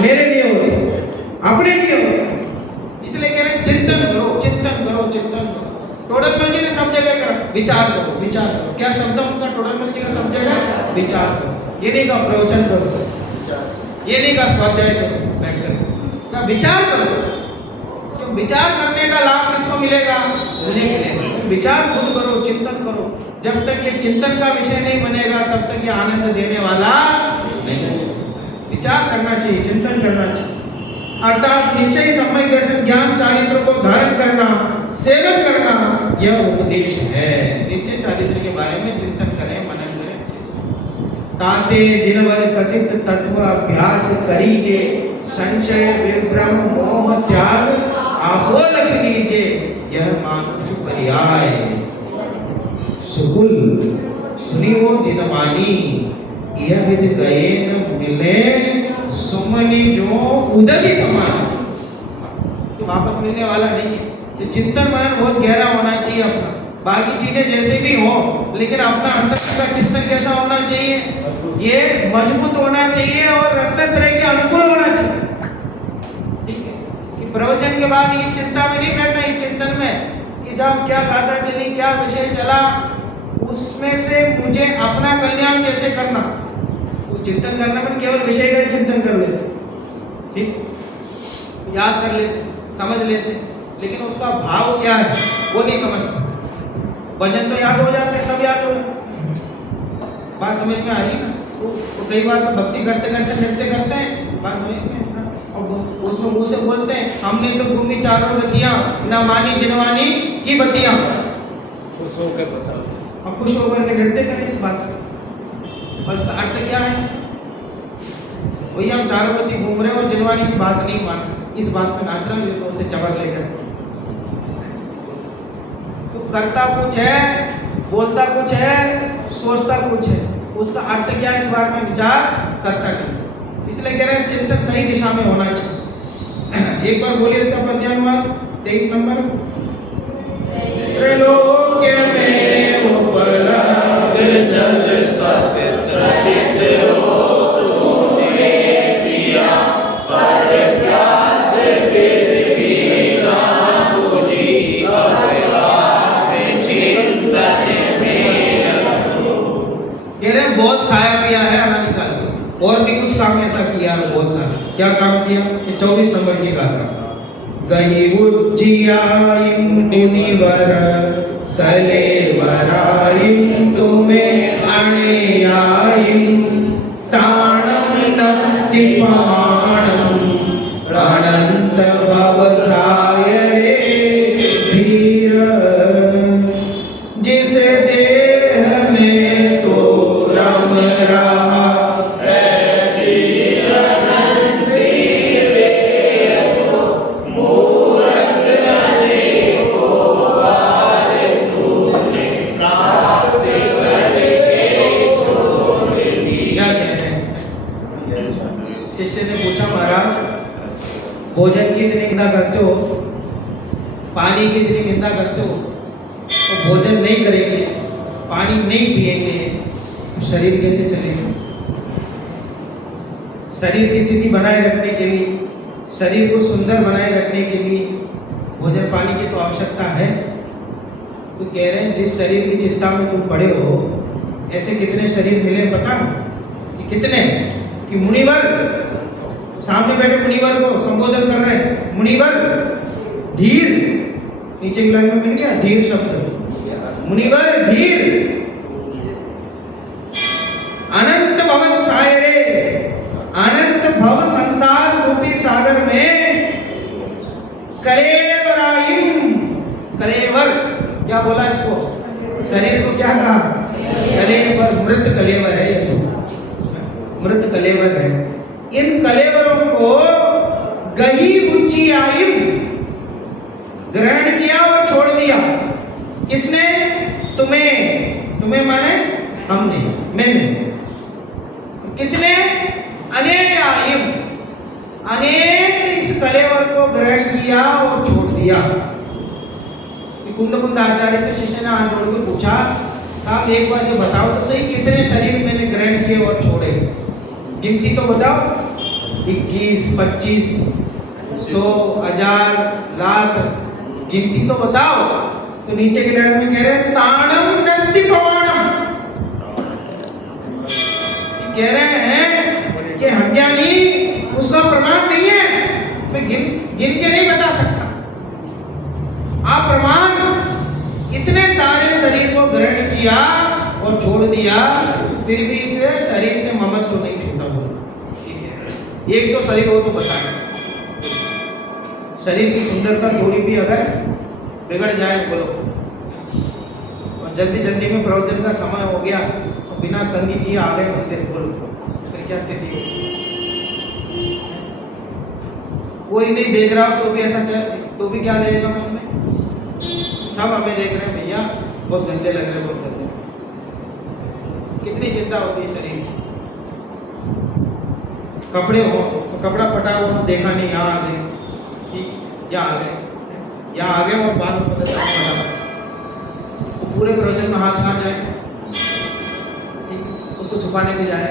मेरे लिए होता है, अपने लिए होता है। इसलिए कह रहे हैं चिंतन करो, चिंतन करो, चिंतन करो। टोडरमल जी ने सब जगह करा, विचार करो, विचार करो। क्या शब्द उनका टोडरमल जी का सब जगह? विचार करो। ये नहीं कहा प्रवचन करो, ये नहीं कहा स्वाध्याय करो, क्या विचार करो। क्यों? विचार करने का लाभ किसको मिलेगा? मुझे मिलेगा। विचार खुद करो, चिंतन करो। जब तक ये चिंतन का विषय नहीं बनेगा तब तक ये आनंद देने वाला नहीं। विचार करना चाहिए, चिंतन करना चाहिए। अर्थात निश्चय सम्यक दर्शन ज्ञान चारित्र को धारण करना, सेवन करना, यह उपदेश है। निश्चय चारित्र के बारे में चिंतन करें, मनन करें। ताते जिनवर कथित तत्व अभ्यास करीजे, संचय विभ्रम मोह त्याग आपो लख लीजे, यह मानुष पर्याय। सुकुल सुनियो जिनवानी, यह विद गए न मिले, सुमनि जो उदधि समान। तो वापस मिलने वाला नहीं है। तो चिंतन मनन बहुत गहरा होना चाहिए अपना। बाकी चीजें जैसे भी हो, लेकिन अपना अंतर का चिंतन कैसा होना चाहिए? ये मजबूत होना चाहिए और रत्नत्रय के अनुकूल होना चाहिए। ठीक है कि प्रवचन के बाद इस चिंता में नहीं बैठना, इस चिंतन में कि साहब क्या गाथा चली, क्या विषय चला, उसमें से मुझे अपना कल्याण कैसे करना। वो चिंतन करना में केवल विषय का चिंतन कर लेते, ठीक, याद कर लेते, समझ लेते, लेकिन उसका भाव क्या है वो नहीं समझते। भजन तो याद हो जाते हैं, सब याद हो जाते हैं। बात समझ में आ रही है ना? तो कई बार तो भक्ति करते करते नृत्य करते हैं, बात समझ में है ना? और उसमें मुंह से बोलते हैं हमने तो घूमी चारों गतियां, न मानी जिनवानी की बतियां। खुश होकर बताओ। हम खुश होकर के नृत्य करें इस बात में, बस अर्थ क्या है? वही हम चारों गति घूम रहे हो, जिनवानी की बात नहीं मान, इस बात में नाच रहा हूँ, उससे चबर लेकर। तो करता कुछ है, बोलता कुछ है, सोचता कुछ है, उसका अर्थ क्या है इस बात में विचार करता नहीं। इसलिए कह रहे हैं चिंतक सही दिशा में होना चाहिए। एक बार बोलिए इसका पद्यानुवाद 23 नंबर। त्रैलोक्य में उपलब्ध जल सत्य त्रसित हो तूने पिया, पर प्यास फिर भी ना बुझी, अब चिंतन में। कह रहे बहुत खाया पिया है अनादिकाल से, और भी कुछ काम ऐसा किया है बहुत सारा। क्या काम किया? 24 नंबर की गाथा। गई उज्जियाई मुनिवर तले वराई, तुम्हें अणे आई ताणम नत्ति पाणम, अनंत भवसाय रे धीर, जिस देह में तो रम रहा भोजन की इतनी निंदा करते हो, पानी की इतनी निंदा करते हो, तो भोजन नहीं करेंगे, पानी नहीं पिएंगे तो शरीर कैसे चलेगा? शरीर की स्थिति बनाए रखने के लिए, शरीर को सुंदर बनाए रखने के लिए भोजन पानी की तो आवश्यकता है। तो कह रहे हैं जिस शरीर की चिंता में तुम पड़े हो, ऐसे कितने शरीर मिले पता? कि कितने? कि मुनिवर, सामने बैठे मुनिवर को संबोधन कर रहे हैं, मुनिवर धीर, नीचे की लाइन में मिल गया धीर शब्द, मुनिवर धीर, अनंत भव सायरे, अनंत भव संसार रूपी सागर में कलेवरायिम, कलेवर क्या बोला इसको? शरीर को क्या कहा? कलेवर, मृत कलेवर है ये, मृत कलेवर है। इन कलेवरों को गही उच्चियायिम, ग्रहण किया और छोड़ दिया। किसने? तुम्हें, तुम्हें माने हमने, मैंने। कितने? अनेयायिम, अनेक इस कलेवर को ग्रहण किया और छोड़ दिया। कुंद आचार्य से शिष्य ने हाथ जोड़ के पूछा, साहब एक बार ये बताओ तो सही, कितने शरीर मैंने ग्रहण किए और छोड़े? गिनती तो बताओ। 21, 25, 100, 1000, लाख, गिनती तो बताओ। तो नीचे के लाइन में कह रहे हैं ताणम नत्ति पवाणम, कह रहे हैं कि अज्ञानी उसका प्रमाण नहीं है, मैं गिन के नहीं बता सकता। आप प्रमाण इतने सारे शरीर को ग्रहण किया और छोड़ दिया, फिर भी इसे शरीर से ममत्व तो नहीं छूटा। एक तो शरीर हो तो बताए, शरीर की सुंदरता थोड़ी भी अगर बिगड़ जाए बोलो, और जल्दी जल्दी में प्रवचन का समय हो गया और बिना तंगी किए आ गए मंदिर, बोलो फिर क्या स्थिति हो? कोई नहीं देख रहा हो तो भी ऐसा क्या, तो भी क्या लगेगा मन में? सब हमें देख रहे हैं भैया, बहुत गंदे लग रहे, बहुत गंदे। कितनी चिंता होती है शरीर की। कपड़े हो तो कपड़ा फटा हुआ देखा नहीं, यहाँ आ गए, यहाँ आ गए, यहाँ आ गए और बाद में पता चला फटा। तो पूरे प्रवचन में हाथ कहाँ जाए? उसको छुपाने के जाए,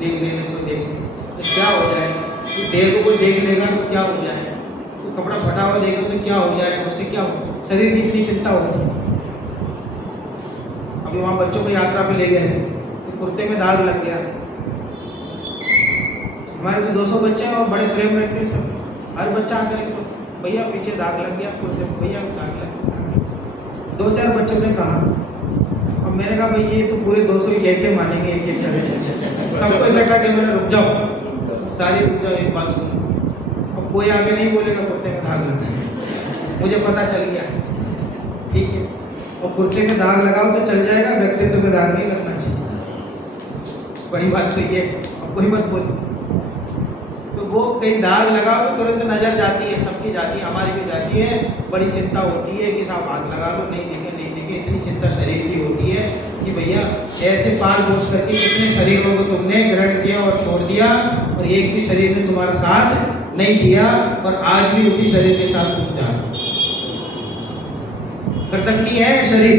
देख लेने को देख, तो क्या हो जाए? कि देह को कोई देख लेगा तो क्या हो जाए? तो कपड़ा फटा हुआ देखेगा तो क्या हो जाए? उससे क्या हो? शरीर की इतनी चिंता होती है। अभी वहाँ बच्चों को यात्रा पे ले गए तो कुर्ते में दाग लग गया। हमारे तो 200 बच्चे हैं और बड़े प्रेम रखते हैं सब, हर बच्चा आकर भैया पीछे दाग लग गया, कुर्ते में भैया दाग लग गया। 2-4 बच्चों ने कहा, अब मैंने कहा भाई ये तो पूरे 200 ही कह के मानेंगे एक एक करके। सबको इकट्ठा के मैंने रुक जाओ, सारी रुक जाओ, एक बात सुनो। अब कोई आगे नहीं बोलेगा कुर्ते में दाग लग गया, मुझे पता चल गया, ठीक है। और कुर्ते में दाग लगाओ तो चल जाएगा, व्यक्तित्व में दाग नहीं लगना चाहिए। बड़ी बात तो ये, अब कोई मत बोल। तो वो कहीं दाग लगाओ तो तुरंत नजर जाती है, सबकी जाती है, हमारी भी जाती है। बड़ी चिंता होती है कि साहब हाथ लगा लो, नहीं दिखे नहीं दिखे। इतनी चिंता शरीर की होती है कि भैया ऐसे पाल पोष करके कितने शरीरों को तुमने ग्रहण किया और छोड़ दिया, और एक भी शरीर ने तुम्हारा साथ नहीं दिया, और आज भी उसी शरीर के साथ तुम जा रहे हो। कृतज्ञ है शरीर।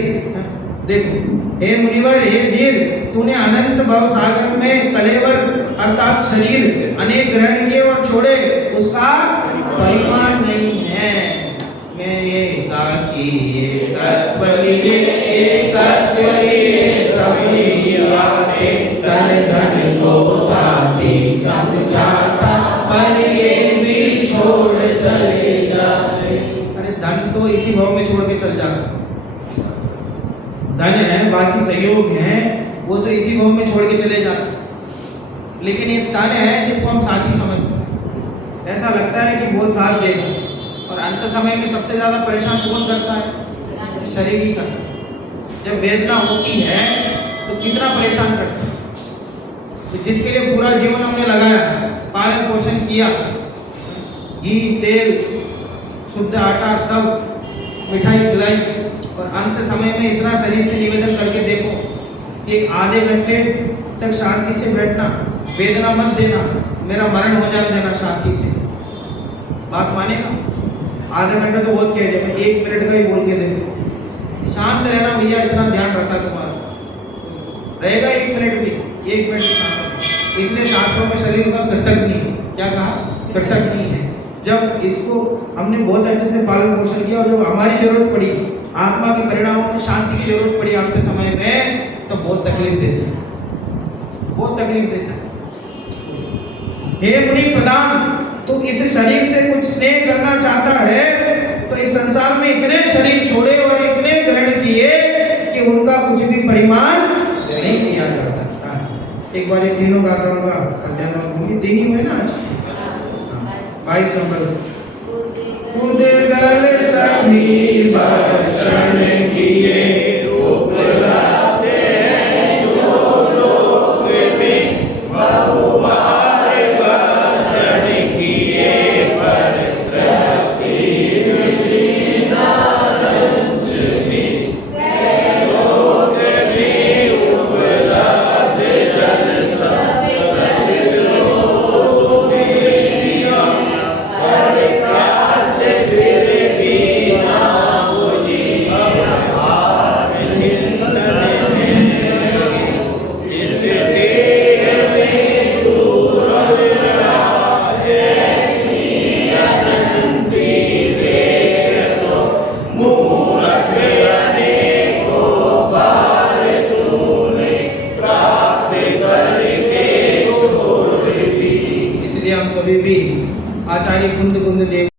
देखो, हे मुनिवर, हे वीर, तूने अनंत भव सागर में कलेवर अर्थात शरीर अनेक ग्रहण किए और छोड़े, उसका परिमाण नहीं है। मैं ये गाती ये कत्वलिए सभी बातें तन धन को साथी समझाता, पर ये भी छोड़ चले जाते। अरे धन तो इसी भाव में छोड़ के चल जाता, धन है, बाकी सहयोग है, वो तो इसी भाव में छोड़ के चले जाते। लेकिन ये तन है जिसको हम साथी समझते हैं, ऐसा लगता है कि बहुत साथ देगा, और अंत समय में सबसे ज्यादा परेशान कौन करता है? शरीर ही करता है। जब वेदना होती है तो कितना परेशान करता है। तो जिसके लिए पूरा जीवन हमने लगाया, पालन पोषण किया, घी तेल शुद्ध आटा सब मिठाई खिलाई, और अंत समय में इतना शरीर से निवेदन करके देखो कि आधे घंटे तक शांति से बैठना, वेदना मत देना, मेरा मरण हो जाने देना शांति से, बात मानेगा? आधा घंटा तो बहुत कह दिया, 1 मिनट का ही बोल के देखो, शांत रहना भैया, इतना ध्यान रखा तुम्हारा रहेगा 1 मिनट भी, 1 मिनट शांत। इसलिए शास्त्रों में शरीर का कृतज्ञ, क्या कहा? कृतज्ञ है। जब इसको हमने बहुत अच्छे से पालन पोषण किया, और जब हमारी जरूरत पड़ी, आत्मा के परिणामों में शांति की जरूरत पड़ी आपके समय में, तो बहुत तकलीफ देता है, बहुत तकलीफ देता है। हे मुनि प्रधान, तू इस शरीर से कुछ स्नेह करना चाहता है तो इस संसार में इतने शरीर छोड़े और इतने ग्रहण किए कि उनका कुछ भी परिमाण नहीं किया जा सकता है। एक बार ये तीनों गाथाओं का कल्याण देनी हुए ना, 22 नंबर से। उदगल सभी भक्षण किए उपलब्ध है जो लोक में, बहुबार भक्षण किए पर तृप्ति मिली ना रंज में। लोक में उपलब्ध जल सब प्रसिद्ध हो गया, पर प्यास फिर भी ना बुझी। चिंतन है इस देह में तू रहा, ऐसी अनंती देह तो मूर्ख अनेकों बार तूने प्राप्त करके छोड़ दी। इसलिए हम सभी भी आचार्य कुंद कुंद देव